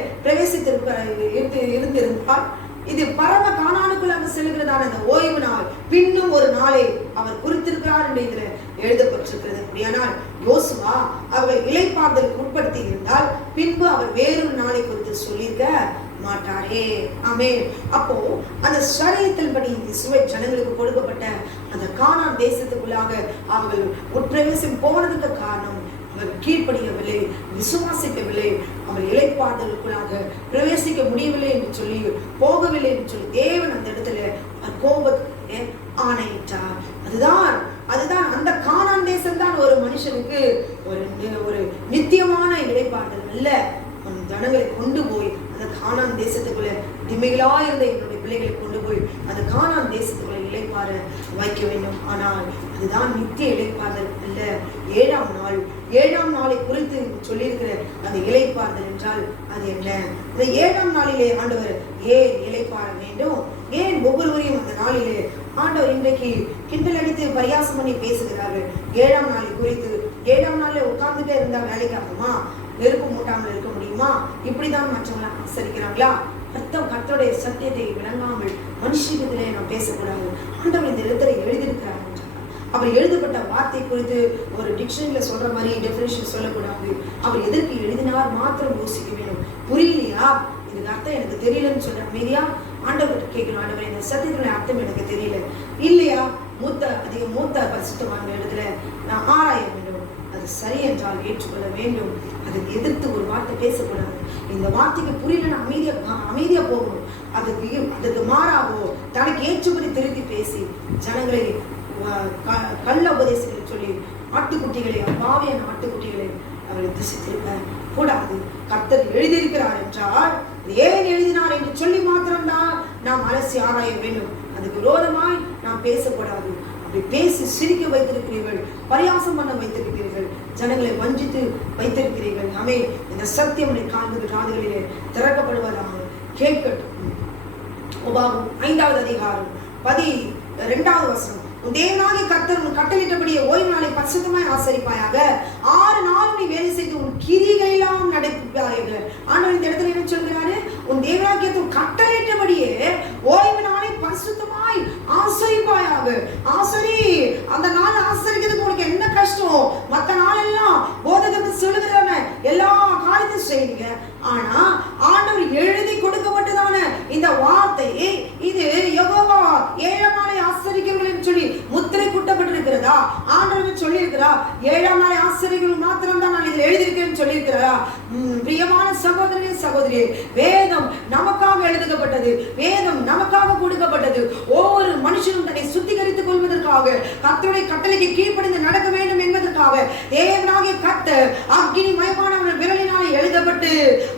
இருந்திருந்தால் இது பரம கானானுக்குள்ளாக செல்கிறதான அந்த ஓய்வு நாள் பின்னும் ஒரு நாளை அவர் குறித்திருக்கிறார் என்று இதுல எழுதப்பட்டிருக்கிறது. அப்படியானால் யோசுவா அவர்கள் இளைப்பாறுதலுக்கு உட்படுத்தி இருந்தால் பின்பு அவர் வேறொரு நாளை குறித்து சொல்லியிருக்க மாட்டாரே. ஆமென். அப்போ அந்த சரியத்தின்படி இஸ்ரவேல் ஜனங்களுக்கு கொடுக்கப்பட்ட அந்த கானான் தேசத்துக்குள்ளாக அவர்கள் உட்பிரவேசம் போனதுக்கு காரணம் அவர் கீழ்ப்படியவில்லை, விசுவாசிக்கவில்லை, அவர் இளைப்பாறுதலுக்குள்ளாக பிரவேசிக்க முடியவில்லை என்று சொல்லி, போகவில்லை என்று சொல்லி தேவன் அந்த இடத்துல கோபத்தை ஆணையிட்டார். அதுதான் அந்த கானான் தேசம் தான் ஒரு மனுஷனுக்கு ஒரு நித்தியமான இளைப்பாறுதல் அல்ல. ஜனங்களை கொண்டு போய் அந்த கானான் தேசத்துக்குள்ள திமிகளா இருந்த என்னுடைய பிள்ளைகளை கொண்டு போய் அந்த கானான் தேசத்துக்குள்ள இளைப்பாற வைக்க வேண்டும். ஆனால் அதுதான் நித்திய இளைப்பாறுதல் அல்ல. ஏழாம் நாளை குறித்து சொல்லியிருக்கிற அந்த இளைப்பாறுதல் என்றால் அது என்ன? இந்த 7ஆம் நாளிலே ஆண்டவர் ஏன் இளைப்பாற வேண்டும்? ஏன் ஒவ்வொருவரையும் அந்த நாளிலே ஆண்டவர் இன்றைக்கு கிண்டல் அடித்து பரியாசம் பண்ணி பேசுகிறார்கள்? 7ஆம் நாளை குறித்து 7ஆம் நாளில் உட்கார்ந்துட்டே இருந்தா வேலைக்காகுமா? நெருப்பு மூட்டாமல் இருக்க முடியுமா? இப்படிதான் மற்றவங்களை ஆசரிக்கிறாங்களா? கர்த்தருடைய சத்தியத்தை விளங்காமல் மனுஷத்திலே நாம் பேசக்கூடாது. ஆண்டவர் இந்த இடத்துல எழுதியிருக்கிறார். அவர் எழுதப்பட்ட வார்த்தை குறித்து ஒரு டிக்ஷனரியில சொல்ற மாதிரி டெஃபினிஷன் சொல்லக்கூடாது. அவர் எதற்கு எழுதினார் மாத்திரம் யோசிக்க வேண்டும். புரியலையா, இதுக்கு அர்த்தம் எனக்கு தெரியலன்னு சொல்ற அமைதியா ஆண்டவர்கிட்ட கேட்கணும். ஆண்டவர் இந்த சத்தியத்தினுடைய அர்த்தம் எனக்கு தெரியல இல்லையா, மூத்த பரிசுத்தமான இடத்துல நான் ஆராய வேண்டும். அது சரி என்றால் ஏற்றுக்கொள்ள வேண்டும். அதுக்கு எதிர்த்து ஒரு வார்த்தை பேசக்கூடாது. இந்த வார்த்தைக்கு புரியலன்னு அமைதியா போகணும். அதுக்கு மாறாவோ தனக்கு ஏற்றுபடி திருத்தி பேசி ஜனங்களை கள்ள உபதேசங்களை சொல்லி ஆட்டுக்குட்டிகளை பாவியான ஆட்டுக்குட்டிகளை அவரை திசை திருப்ப கூடாது. கர்த்தர் எழுதியிருக்கிறார் என்றால் ஏன் எழுதினார் என்று சொல்லி மாத்திரம்தான் நாம் அலசி ஆராய வேண்டும். அதுக்கு விரோதமாய் நாம் பேசக்கூடாது. அப்படி பேசி சிரிக்க வைத்திருக்கிறீர்கள், பரியாசம் பண்ண வைத்திருக்கிறீர்கள், ஜனங்களை வஞ்சித்து வைத்திருக்கிறீர்கள். ஆமே, இந்த சத்தியம் காண்பது காதுகளிலே திறக்கப்படுவதாக கேட்கட்டும். உபாகம் 5ஆவது அதிகாரம் 12வது வசனம். தேவனாகிய கர்த்தர் உன் கட்டளையிட்டபடியே ஓய்வு நாளை பரிசுத்தமாய் ஆசரிப்பாயாக. 6 நாளும் நீ வேலை செய்து உன் கிரிகள் எல்லாம் நடப்பிப்பாயாக. ஆனால் இந்த இடத்துல என்ன சொல்கிறாரு? உன் தேவனாகிய கட்டளையிட்டபடியே ஓய்வு நாளை பரிசுத்தமாய் ஆசரிப்பாயாக. ஆசரி. அந்த நாள் ஆசரிக்கிறதுக்கு உனக்கு என்ன கஷ்டம்? மற்ற நாளெல்லாம் போதகத்தை சொல்லுகிறதான எல்லா காரியத்தையும் செய்யுங்க. ஆனா ஆண்டவர் எழுதி கொடுக்கப்பட்டதான இந்த வார்த்தை இது யெகோவா 7ஆம் நாளை ஆசரிக்கிறீர்கள் என்று சொல்லி முத்திரை குட்டப்பட்டிருக்கிறதா? ஆண்டவர் சொல்லி இருக்கிறா 7ஆம் நாளை ஆசரிக்கிறீர்கள் மாத்திரம் தான் நான் இதில் எழுதியிருக்கிறேன்னு சொல்லி இருக்கிறா? பிரியமான சகோதரனே சகோதரியே, வேதம் நமக்காக எழுதப்பட்டது, வேதம் நமக்காக கொடுக்கப்பட்டது. ஒவ்வொரு மனுஷனும் தன்னை சுத்திகரித்துக் கொள்வதற்காக, கர்த்தருடைய கட்டளைக்கு கீழ்ப்படிந்து நடக்க வேண்டும் என்பதற்காக தேவனாகிய கர்த்தர் அக்கினி மயமான விரலினாலே எழுதப்பட்டு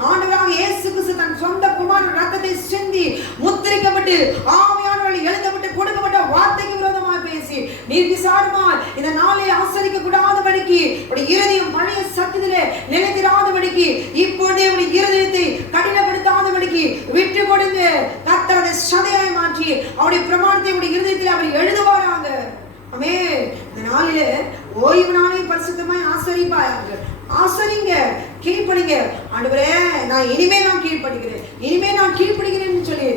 ஆண்டவராகிய இயேசு கிறிஸ்து தன் சொந்த குமாரன் ரத்தத்தை சிந்தி முத்திரிக்கப்பட்டு ஆவியானவரால் எழுதப்பட்டு கொடுக்கப்பட்ட வார்த்தைக்கு விரோதமாக பேசி நிர்விசாரமாய் இந்த நாளை ஆசரிக்க கூடாதபடிக்கு உடைய இருதயம் பழைய சத்தியத்திலே நிலைத்திராதபடிக்கு இப்பொழுதே உடைய இருதயத்தை கடினப்படுத்தாதபடிக்கு விட்டு கொடுங்க. கர்த்தருடைய சதையாய் மாற்றி அவருடைய பிரமாணத்தை உடைய இருதயத்தில் அவர் எழுதுவாராங்க. ஆமென். இந்த நாளிலே ஓய்வு நாளை பரிசுத்தமாய் ஆசரிப்பாயாக. ஆசரிங்க, கீழ்ப்படிங்க. ஆண்டவரே நான் இனிமே நான் கீழ்ப்படுகிறேன்னு சொல்லி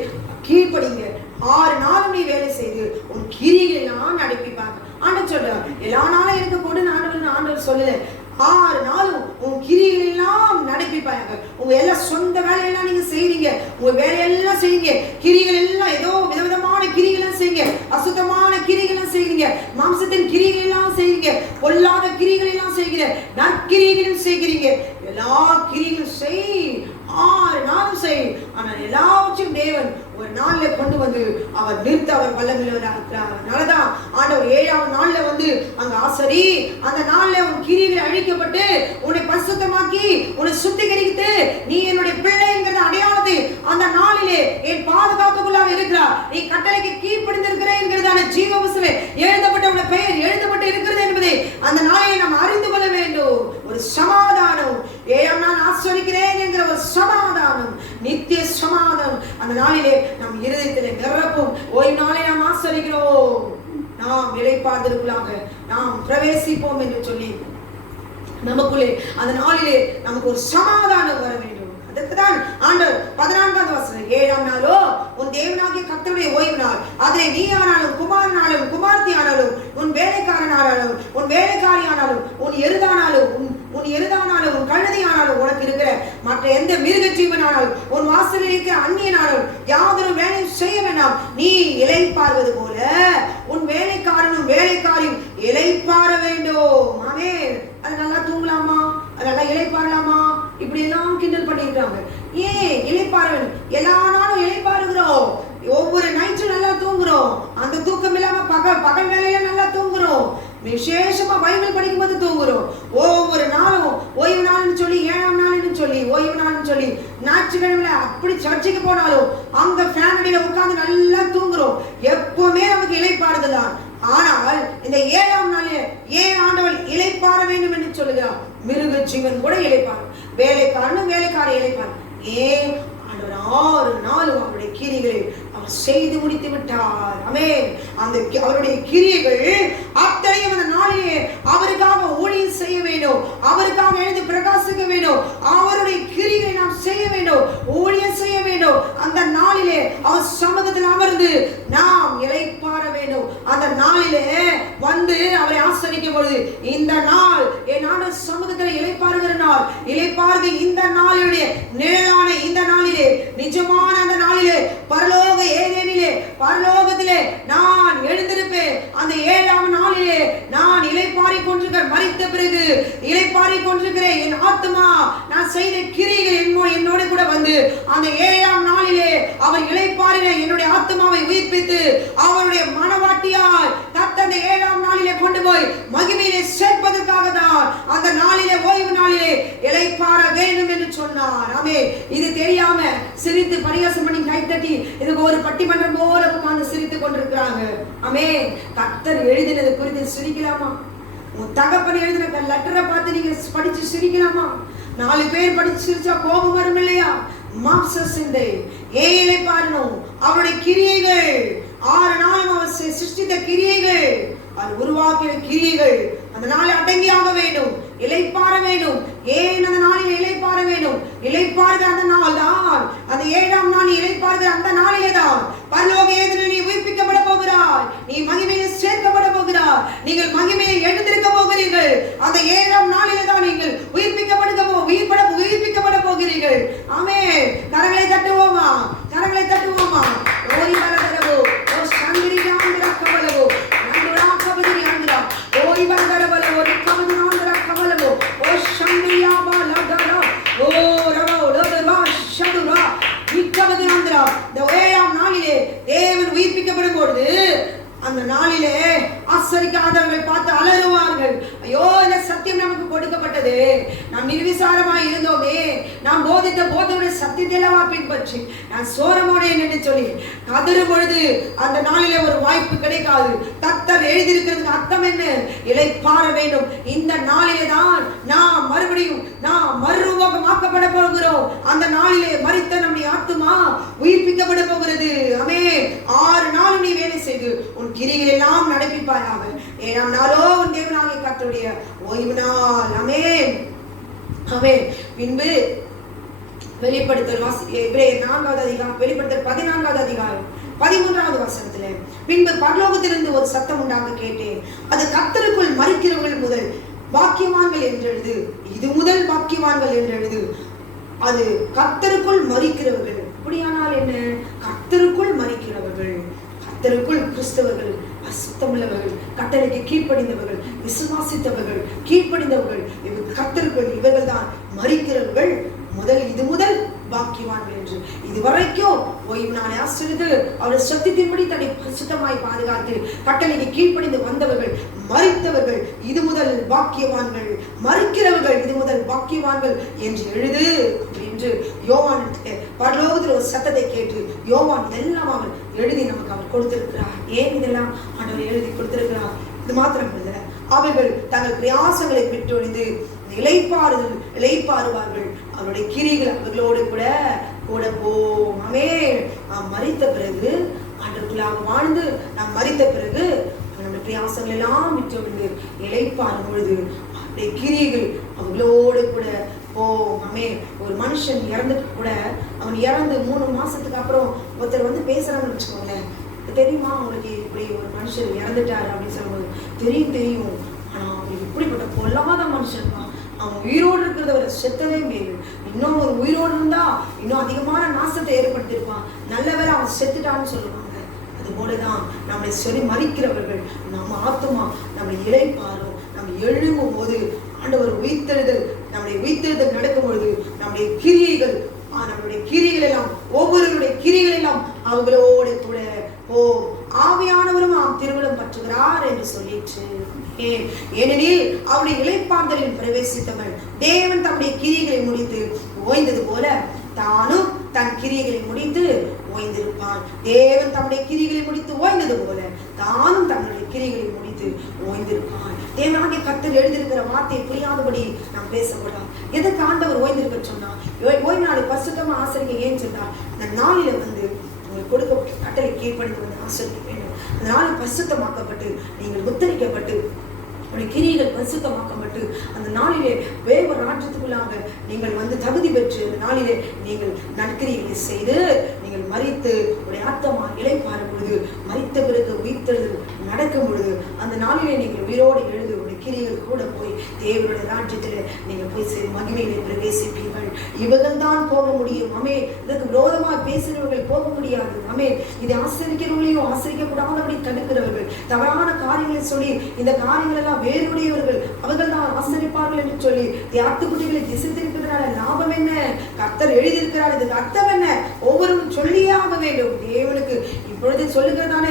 கீழ்ப்படிங்க. 6 நாளும் நீ வேலை செய்து உன் கிரிகள் எல்லாம் நடப்பிப்பாங்க. ஆண்டவர் சொல்றார் எல்லா நாளும் இருக்க கூட ஆண்டவர் சொல்லல. 6 நாளும் உன் கிரிகள் எல்லாம் நடப்பிப்பாங்க. உங்க எல்லாம் சொந்த வேலையெல்லாம் நீங்க செய்றீங்க, உங்க வேலையெல்லாம் செய்யுங்க. கிரிகள் எல்லாம் ஏதோ விதவிதமான கிரிகள் செய்யுங்க, அசுத்தமான கிரிகள் செய்யுங்க, மாம்சத்தின் கிரிகள் எல்லாம் செய்யுங்க, பொல்லாத கிரிகள் எல்லாம் செய்யுங்க, நற்கிரிகளும் செய்கிறீங்க. எல்லா கிரிகளும் செய், 6 நாளும் செய். ஆனால் எல்லாவற்றையும் தேவன் ஒரு நாள்ல கொண்டு வந்து அவர் நிறுத்த அவர் வல்லமையுள்ளவராக இருக்கிறார். அதனாலதான் ஆண்டவர் 7ஆம் நாள்ல வந்து அங்க ஆசரி. அந்த நாள்ல உன் கிரிகளை அழிக்கப்பட்டு உன்னை பரிசுத்தமாக்கி உன்னை சுத்திகரித்து நீ என்னுடைய பிள்ளை என்கிற அடையாளத்தை அந்த நாளிலே என் பாதுகாப்புக்குள்ளாக இருக்கிறார். நீ கட்டளைக்கு கீழ்ப்படிந்திருக்கிற என்கிறதான ஜீவ புஸ்தகமே எழுதப்பட்ட உன்னுடைய பெயர் எழுதப்பட்டு இருக்கிறது என்பதை அந்த நாளை நாம் அறிந்து கொள்ள வேண்டும். ஒரு சமாதானம், 7ஆம் நாள் ஆசரிக்கிறேன் என்கிற ஒரு சமாதானம், நித்திய சமாதானம் அந்த நாளிலே நம் இருதயத்திலே நிரப்பும். ஓய்வு நாளை நாம் ஆசரிக்கிறோம். நாம் இளைப்பாறுதலுக்குள்ளாக நாம் பிரவேசிப்போம் என்று சொல்லி நமக்குள்ளே அந்த நாளிலே நமக்கு ஒரு சமாதானம் வர வேண்டும். அதுக்குதான் ஆண்டவர் 14வது வசனம், 7ஆம் நாளோ உன் தேவனாகிய கர்த்தருடைய ஓய்வு நாள், அதிலே நீ ஆனாலும் குமாரனாலும் குமார்த்தி ஆனாலும் உன் வேலைக்காரனானாலும் உன் வேலைக்காரி ஆனாலும் உன் எருதானாலும் உன் கழுதை ஆனாலும் உனக்கு இருக்கிற மற்ற எந்த மிருக ஜீவனானாலும் உன் வாசலில் இருக்கிற அந்நியனாலும் யாதொரு வேலையும் செய்ய வேண்டாம். நீ இளைப்பாறுவது போல உன் வேலைக்காரனும் வேலைக்காரியும் இளைப்பாற வேண்டும். ஆமென். அது நல்லா தூங்கலாமா, அது நல்லா இளைப்பாறலாமா, இப்படி எல்லாம் கிண்டல் பண்ணிருக்காங்க. ஏன் இளைப்பாற வேண்டும்? எல்லா நாளும் இளைப்பாறுகிறோம், ஒவ்வொரு நைட்டும் நல்லா தூங்குறோம், அந்த தூக்கம் இல்லாம பகல் வேலையில நல்லா தூங்குறோம், விசேஷமா பைபிள் படிக்கும் போது தூங்குறோம். ஒவ்வொரு நாளும் ஓய்வு நாள்னு சொல்லி 7ஆம் நாள்னு சொல்லி ஓய்வு நாள்னு சொல்லி ஞாயிற்றுக்கிழமையில அப்படி சர்ச்சைக்கு போனாலும் அங்க ஃபேமிலியில உட்கார்ந்து நல்லா தூங்குறோம். எப்பவுமே நமக்கு இளைப்பாறுதல் தான். ஆனால் இந்த 7ஆம் நாளில் ஏன் ஆண்டவர் இளைப்பாற வேண்டும் என்று சொல்லுகிறார்? மிருக ஜீவன் கூட இளைப்பாறும், வேலைக்காரனும் வேலைக்காரன் இளைப்பாறும். ஏன் ஆண்டவர் 6 நாளும் அவருடைய கிரியைகளை அவர் செய்து முடித்து விட்டார். ஆமென். அந்த அவருடைய கிரியைகள் அத்தனையும் அந்த நாளிலே அவருக்காக ஊழியம் செய்ய வேண்டும், அவருக்காக எழுந்து பிரகாசிக்க வேண்டும், அவருடைய கிரியைகளை நாம் செய்ய வேண்டும், ஊழியம் செய்ய வேண்டும். அந்த நாளிலே அவர் சமூகத்தில் அமர்ந்து நாம் இளைப்பாற வேண்டும். அந்த நாளிலே வந்து அவரை ஆசரிக்கும் பொழுது இந்த நாள் என் ஆண்டவர் சமூகத்தில் இளைப்பாறுகிற நாள், இளைப்பாறுகிற இந்த நாளுடைய நிழலான இந்த நாளிலே, நிஜமான அந்த நாளிலே பரலோக ஏதேனிலே பரலோகத்திலே நான் எழுந்திருப்பேன். அந்த 7ஆம் நாளிலே நான் இளைப்பாறிக் கொண்டிருக்கிற, மரித்த பிறகு இளைப்பாறிக் கொண்டிருக்கிற என் ஆத்மா நான் செய்த கிரியைகள் என்னோட கூட வந்து அந்த 7ஆம் நாளிலே அவர் இளைப்பாறின என்னுடைய ஆத்மாவை உயிர்ப்பித்து அவருடைய மனவாட்டியாய் கர்த்தர் அந்த 7ஆம் நாளிலே கொண்டு போய் மகிமையிலே சேர்ப்பதற்காக தான் அந்த நாளிலே ஓய்வு நாளிலே இளைப்பாற வேண்டும் என்று சொன்னார். ஆமென். இது தெரியாம சிரித்து பரிகாசம் பண்ணி கைத்தட்டி இதுக்கு ஒரு பட்டிமன்றம் போல உட்கார்ந்து சிரித்துக் கொண்டிருக்கிறாங்க. ஆமென். கர்த்தர் எழுதினது குறித்து சிரிக்கலாமா? உன் தகப்பன் எழுதின லெட்டரை பார்த்து நீங்க படிச்சு சிரிக்கலாமா? 4 பேர் படிச்சு சிரிச்சா கோபம் வரும் இல்லையா? மாம்ச சிந்தை ஏழை பாருணும். அவருடைய கிரியைகள் 6 நாளும் அவர் சிருஷ்டித்த கிரியைகள், அவர் உருவாக்கின கிரியைகள் அந்த நாளை அடங்கியாக வேண்டும், இளைப்பாற வேண்டும். ஏன் அந்த நாளில் இளைப்பாற வேண்டும்? இளைப்பாறுகிற அந்த நாள் தான், அந்த 7ஆம் நாள் இளைப்பாறுகிற அந்த நாளிலே தான் பரலோக ஏதேனில் நீ உயிர்ப்பிக்கப்பட போகிறாய், நீ மகிமையில் சேர்க்கப்பட போகிறாய், நீங்கள் மகிமையில் எழுந்திருக்க போகிறீர்கள். அந்த 7ஆம் நாளிலே தான் நீங்கள் உயிர்ப்பிக்கப்பட போகிறீர்கள். ஆமென். கரங்களை தட்டுவோமா, கரங்களை தட்டுவோமா. ஓரி வரதரவோ ஓ சந்திரி ஆந்திரா கவலவோ நந்துரா கபதிரி ஆந்திரா ஓரி வரதரவோ ஓரி கபதிரி ஆந்திரா கவலவோ ஓ சந்திரியா பாலகரா ஓ ரவோ லதரா ஷதுரா இக்கபதிரி ஆந்திரா. இந்த 7ஆம் நாளிலே தேவன் உயிர்ப்பிக்கப்படும் பொழுது அந்த நாளிலே ஆசரிக்காதவர்கள் பார்த்து அலறுவார்கள். ஐயோ, இந்த சத்தியம் நமக்கு கொடுக்கப்பட்டது, நாம் நிர்விசாரமாய் இருந்தோமே, நாம் போதித்த போதனுடைய சத்தியத்தை எல்லாம் பின்பற்றி நான் சோரமோனே என்று சொல்லி கதறும் பொழுது அந்த நாளிலே ஒரு வாய்ப்பு கிடைக்காது. கர்த்தர் எழுதியிருக்கிறதுக்கு அர்த்தம் என்ன? இளைப்பாற வேண்டும். இந்த நாளிலே தான் நாம் மறுபடியும் மறுரூபமாக்கப்பட போகிறோம். அந்த நாளிலே மரித்த நம்முடைய ஆத்துமா உயிர்ப்பிக்கப்பட போகிறது. ஆமென். 6 நாள் நீ வேலை செய்து உன் கிரிகள் எல்லாம் நடப்பிப்பாயாக. 7ஆம் நாளோ உன் தேவனாகிய கர்த்தருடைய ஓய்வு நாள். ஆமென். ஆமென். பின்பு வெளிப்படுத்தல் எபிரேயர் 4வது அதிகாரம், வெளிப்படுத்தல் 14வது அதிகாரம் 13வது வசனத்திலே, பின்பு பரலோகத்திலிருந்து ஒரு சத்தம் உண்டாக கேட்டேன், அது கர்த்தருக்குள் மரிக்கிறவர்கள் முதல் பாக்கியவான்கள் என்றெழுது, இது முதல் பாக்கியவான்கள் என்றெழுது. அது கர்த்தருக்குள் மரிக்கிறவர்கள். அப்படியானால் என்ன? கர்த்தருக்குள் மரிக்கிறவர்கள், கர்த்தருக்குள் கிறிஸ்தவர்கள், அசுத்தமுள்ளவர்கள், கட்டளைக்கு கீழ்ப்படிந்தவர்கள், விசுவாசித்தவர்கள், கீழ்ப்படிந்தவர்கள், கர்த்தருக்குள் இவர்கள் தான் மரிக்கிறவர்கள் முதல், இது முதல் பாக்கியவான்கள் என்று. இதுவரைக்கும் ஓய்வு நாளை ஆசிரியது அவருடைய சத்தியத்தின்படி தன்னை சுத்தமாய் பாதுகாத்து கட்டளைக்கு கீழ்ப்படிந்து வந்தவர்கள், மரித்தவர்கள் இது முதல் பாக்கியவான்கள், மரிக்கிறவர்கள் இது முதல் பாக்கியவான்கள் என்று எழுது என்று யோவான் பரலோகத்தில் ஒரு சத்தத்தை கேட்டு யோவான் இதெல்லாம் அவர் எழுதி நமக்கு அவர் கொடுத்திருக்கிறார். ஏன் இதெல்லாம் ஆண்டவர் எழுதி கொடுத்திருக்கிறார்? இது மாத்திரமல்ல, அவர்கள் தங்கள் பிரயாசங்களை விட்டொழிந்து இளைப்பாறுவார்கள். அவருடைய கிரிகள் அவர்களோடு கூட கூட போமே. நாம் மரித்த பிறகு ஆண்டவர்களாக வாழ்ந்து நாம் மரித்த பிறகு நம்முடைய பிரயாசங்கள் எல்லாம் விட்டு விட்டு இளைப்பாறும் பொழுது அவருடைய கிரியைகள் அவங்களோடு கூட ஆமே. ஒரு மனுஷன் இறந்துட்டு கூட அவன் இறந்து 3 மாசத்துக்கு அப்புறம் ஒருத்தர் வந்து பேசுறாங்கன்னு வச்சுக்கோங்களேன், தெரியுமா அவங்களுக்கு இப்படி ஒரு மனுஷன் இறந்துட்டாரு அப்படின்னு சொல்லும்போது தெரியும். ஆனா அவன் இப்படிப்பட்ட பொல்லாத மனுஷன் தான், அவன் உயிரோடு இருக்கிறத ஒரு செத்ததே மேலும், இன்னும் ஒரு உயிரோடு இருந்தா இன்னும் அதிகமான நாசத்தை ஏற்படுத்தியிருப்பான், நல்ல வேளை அவன் செத்துட்டான்னு சொல்லுவாங்க. அது போலதான் நம்மளை சரி மறிக்கிறவர்கள் நம்ம ஆத்துமா நம்மளை இளைப்பாரும், நம்ம எழும்பும் போது ஆண்டவர் உயிர்த்தெழுதல், நம்முடைய உயிர்த்தெழுதல் நடக்கும் பொழுது நம்முடைய கிரியைகள் எல்லாம் ஒவ்வொருவருடைய கிரியைகள் எல்லாம் அவங்களோட கூட ஆவியானவரும் திருவிழம் பற்றுகிறார் என்று சொல்லிற்று. ஏனெனில் அவருடைய இளைப்பாறுதலில் பிரவேசித்தவன் தேவன் தம்முடைய கிரியைகளை முடித்து ஓய்ந்தது போல தானும் தன் கிரியைகளை முடித்து ஓய்ந்திருப்பான். தேவன் தம்முடைய கிரியைகளை முடித்து ஓய்ந்தது போல தானும் தன்னுடைய கிரியைகளை முடித்து ஓய்ந்திருப்பான். தேவனாகிய கர்த்தர் எழுதியிருக்கிற வார்த்தையை புரியாதபடி நாம் பேசக்கூடாது. எதற்கு ஆண்டவர் ஓய்ந்திருக்க சொன்னா, ஓய்வு நாளை பரிசுத்தமா ஆசரிக்க ஏன் சொன்னா, அந்த நாளில வந்து உங்களுக்கு கொடுக்கப்பட்ட கட்டளை கீழ்ப்படிந்து வந்து ஆசரிக்க வேண்டும். அந்த நாளில் பரிசுத்தமாக்கப்பட்டு நீங்கள் உத்தரிக்கப்பட்டு கிரியைகள் பரிசுத்தமாக்கப்பட்டு அந்த நாளிலே வேவ ராஜ்யத்துக்குள்ளாக நீங்கள் வந்து தகுதி பெற்று அந்த நாளிலே நீங்கள் நற்கிரியைகளை செய்து நீங்கள் மரித்து உடைய ஆத்மா இளைப்பாறும் பொழுது, மரித்த பிறகு உயிர்த்தெழுதல் நடக்கும் பொழுது அந்த நாளிலே நீங்கள் உயிரோடு எழுது உடைய கிரியைகள் கூட போய் தேவனுடைய ராஜ்யத்தில் நீங்கள் போய் மகிமையிலே பிரவேசிப்பீர்கள். இவர்கள் தான் போக முடியும். ஆமே. இதற்கு விரோதமாக பேசுகிறவர்கள் போக முடியாது. ஆமே. இதை ஆசிரிக்கிறவர்களையும் ஆசிரிக்க கூடாதபடி தடுக்கிறவர்கள், தவறான காரியங்களை சொல்லி இந்த காரியங்கள் எல்லாம் வேறுடையவர்கள் அவர்கள் தான் ஆசரிப்பார்கள் என்று சொல்லி ஆட்டுக்குட்டிகளை திசை திருப்பதனால லாபம் என்ன? கர்த்தர் எழுதியிருக்கிறார், இதுக்கு அர்த்தம் என்ன? ஒவ்வொருவரும் சொல்லியே ஆக வேண்டும். தேவனுக்கு இப்பொழுது சொல்லுகிறதான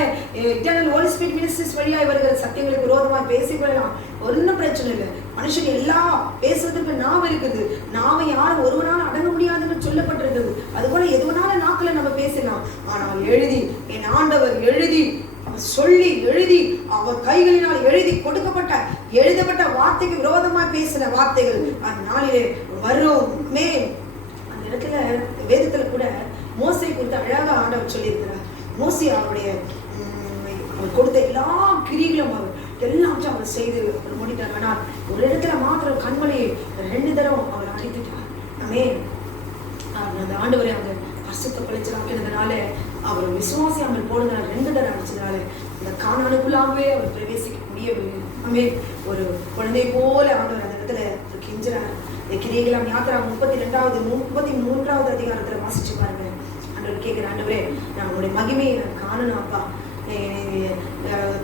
இட்டர்னல் ஹோலி ஸ்பிரிட் மினிஸ்ட்ரிஸ் வழியாய் வருகிற சத்தியங்களுக்கு விரோதமாக பேசிக்கொள்ளலாம், ஒன்றும் பிரச்சனை இல்லை. மனுஷன் எல்லாம் பேசுவதற்கு நாவ் இருக்குது, நாவை யாரும் ஒருவனால அடங்க முடியாதுன்னு சொல்லப்பட்டிருக்கிறது. அதுபோல எதுவனால நாக்கில் நம்ம பேசலாம். ஆனால் எழுதி என் ஆண்டவர் எழுதி சொல்லி எழுதி அவர் கைகளினால் எழுதி எழுதப்பட்ட வார்த்தைக்கு விரோதமா பேசின வார்த்தைகள் அந்த நாளிலே வருமே. அந்த இடத்துல வேதத்துல கூட மோசே குறித்து அழகா ஆண்டவர் சொல்லியிருக்கிறார். மோசே அவருடைய அவர் கொடுத்த எல்லா கிரிகளும் அவர் எல்லாத்தையும் அவர் செய்து அவர் முடித்தார். ஆனால் ஒரு இடத்துல மாத்திரம் கண்மலையை 2 தடவை அவர் அழித்துட்டார். அந்த ஆண்டவரை அவங்க பரிசுத்த பழிச்சலாக்கினதுனால அவர் விசுவாசியாமல் போனதுனால 2 தடவை அடிச்சதுனால இந்த கானானுக்குள்ளாகவே அவர் பிரவேசிக்க முடியவில்லை. ஒரு குழந்தை போல ஆண்டவர் அந்த இடத்துல கெஞ்சுறார். கிரியைகளாம் யாத்திரா 33வது அதிகாரத்துல வாசிச்சு பாருங்க. ஆண்டவர் கேட்கிற, ஆண்டவரே நான் உங்களுடைய மகிமையை நான் காணணும் அப்பா,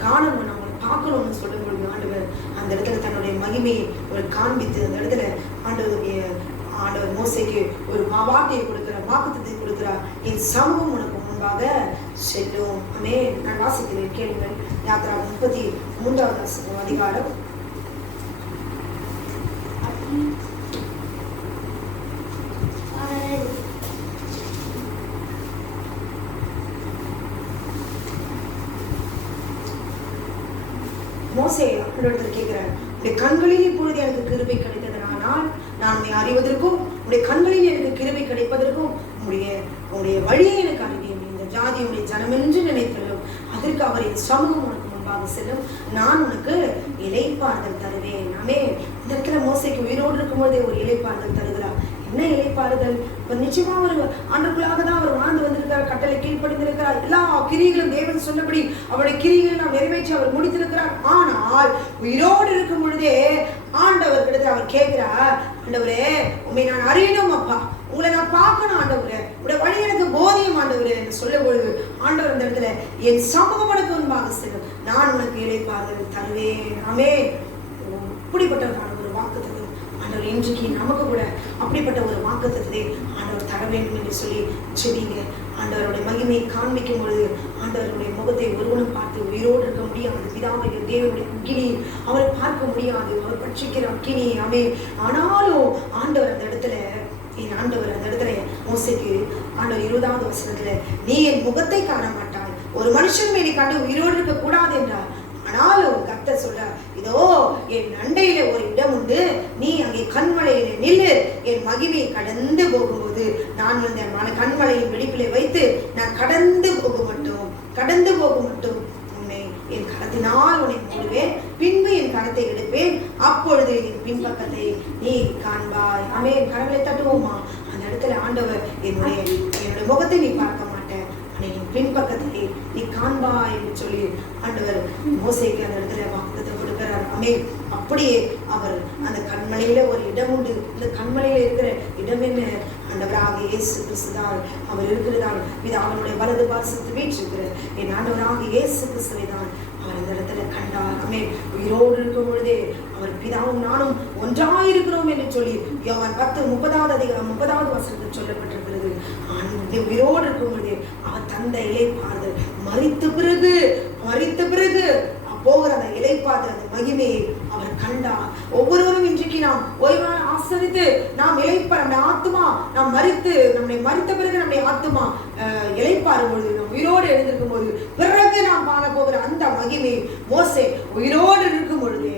காணணும், நான் உங்களை பார்க்கணும்னு சொல்லும் பொழுது ஆண்டவர் அந்த இடத்துல தன்னுடைய மகிமையை அவர் காண்பித்து அந்த இடத்துல ஆண்டவர் மோசேக்கு ஒரு வார்த்தையை கொடுக்கிறார், வாக்குத்தத்தை கொடுக்கிறார். என் சமூகம் உனக்கு முன்பாக செல்லும். நான் வாசிக்கிறேன், கேளுங்கள். யாத்திரா 33வது அதிகாரம் மோசே அவரிடத்தில் கேட்கிறார், உடைய கண்களில் இப்பொழுது எனக்கு கிருபை கிடைத்ததனால் நான் உன்னை அறிவதற்கும் உடைய கண்களில் எனக்கு கிருபை கிடைப்பதற்கும் உடைய வழியை எனக்கு அறிவேன். இந்த ஜாதி உடைய ஜனமென்று நினைத்தலும் அதற்கு அவரின் சமூகம் உனக்கு முன்பாக செல்லும், நான் உனக்கு இளைப்பாறுதல் தருவேன். இந்த இடத்துல மோசைக்கு உயிரோடு இருக்கும்போதே ஒரு இளைப்பாறுதல் தருகிறார். என்ன இளைப்பாறுதல்? நிச்சயமா ஒரு ஆண்டுக்குள்ளாக தான் அவர் வாழ்ந்து வந்திருக்கிறார், கட்டளை கீழ்ப்படிந்திருக்கிறார், எல்லா கிரியைகளும் தேவன் சொன்னபடி அவருடைய கிரியைகளை நாம் நிறைவேற்றி அவர் முடித்திருக்கிறார். ஆனால் உயிரோடு இருக்கும் பொழுதே ஆண்டவர் கிட்ட அவர் கேட்கிறார், ஆண்டவரே உண்மை நான் அறியணும் அப்பா, உங்களை நான் பார்க்கணும் ஆண்டவரே, உடைய வழி எனக்கு போதியம் ஆண்டவரே என்று சொல்லும் பொழுது ஆண்டவர் அந்த இடத்துல என் சமூகம் உனக்கு முன்பாக செல்லும், நான் உனக்கு இளைப்பாறுதல் தருவேன். இப்படிப்பட்ட ஒரு வாக்குத்தத்தம் ஆண்டவர் இன்றைக்கு நமக்கு கூட அப்படிப்பட்ட ஒரு வாக்குத்தத்தத்தை ஆண்டவர் தர வேண்டும் என்று சொல்லி செவிங்க. ஆண்டவருடைய மகிமையை காண்பிக்கும் பொழுது ஆண்டவருடைய முகத்தை ஒருவனும் பார்த்து உயிரோடு இருக்க முடியாது. பிதாவுடைய தேவனுடைய அக்கினி அவரை பார்க்க முடியாது, அவர் பட்சிக்கிற அக்கினி. ஆனாலும் ஆண்டவர் அந்த இடத்துல மோசேக்கு ஆண்டவர் 20வது வசனத்துல, நீ என் முகத்தை காண மாட்டாய், ஒரு மனுஷன் மேலே கண்டு உயிரோடு இருக்க கூடாது என்றார். ஆனாலும் கர்த்தர் சொல்றார், இதோ என் அண்டையில ஒரு இடம் உண்டு, நீ அங்கே கண்மலையில நில்லு, என் மகிமையை கடந்து போகும்போது நான் வந்து கண்மலையின் வெடிப்பிலே வைத்து நான் கடந்து போக மட்டும் உன்னை என் கரத்தினால் உன்னை மூடுவேன், பின்பு என் கரத்தை எடுப்பேன், அப்பொழுது என் பின்பக்கத்தை நீ காண்பாய். ஆமென். கரங்களை தட்டுவோமா? அந்த இடத்துல ஆண்டவர் என்னுடைய முகத்தை நீ பார்க்க மாட்டேன், என் பின்பக்கத்தை நீ காண்பாய் என்று சொல்லி ஆண்டவர் மோசேக்கு அந்த இடத்துல வாக்குத்தத்தை கொடுக்கிறார். ஆமென். அப்படியே அவர் அந்த கண்மலையில ஒரு இடம் உண்டு. இந்த கண்மலையில இருக்கிற இடம் என்ன? ஆண்டவராக இயேசு கிறிஸ்துதான் அவர் இருக்கிறதால் அவனுடைய வலது பாரசத்து வீற்றிருக்கிற என் ஆண்டவராக இயேசு கிறிஸ்துவை தான் அவர் இந்த இடத்துல கண்டார். ஆமென். உயிரோடு இருக்கும் பொழுதே அவர் பிதாவும் நானும் ஒன்றாயிருக்கிறோம் என்று சொல்லி யோவான் 10:30 வசனத்தில் சொல்லப்பட்டிருக்கிறது. உயிரோடு இருக்கும் பொழுதே அவர் தந்த இளைப்பாறுதல் மரித்த பிறகு போகிற அந்த இளைப்பாறுதல், அந்த மகிமையை அவர் கண்டார். ஒவ்வொருவரும் இன்றைக்கு நாம் ஓய்வான ஆசரித்து நாம் நம்ம ஆத்துமா நாம் நம்மை மரித்த பிறகு நம்முடைய ஆத்துமா இளைப்பாறும் பொழுது, நாம் உயிரோடு எழுந்திருக்கும் போது பிறகு நாம் காண போகிற அந்த மகிமை, மோசே உயிரோடு இருக்கும் பொழுதே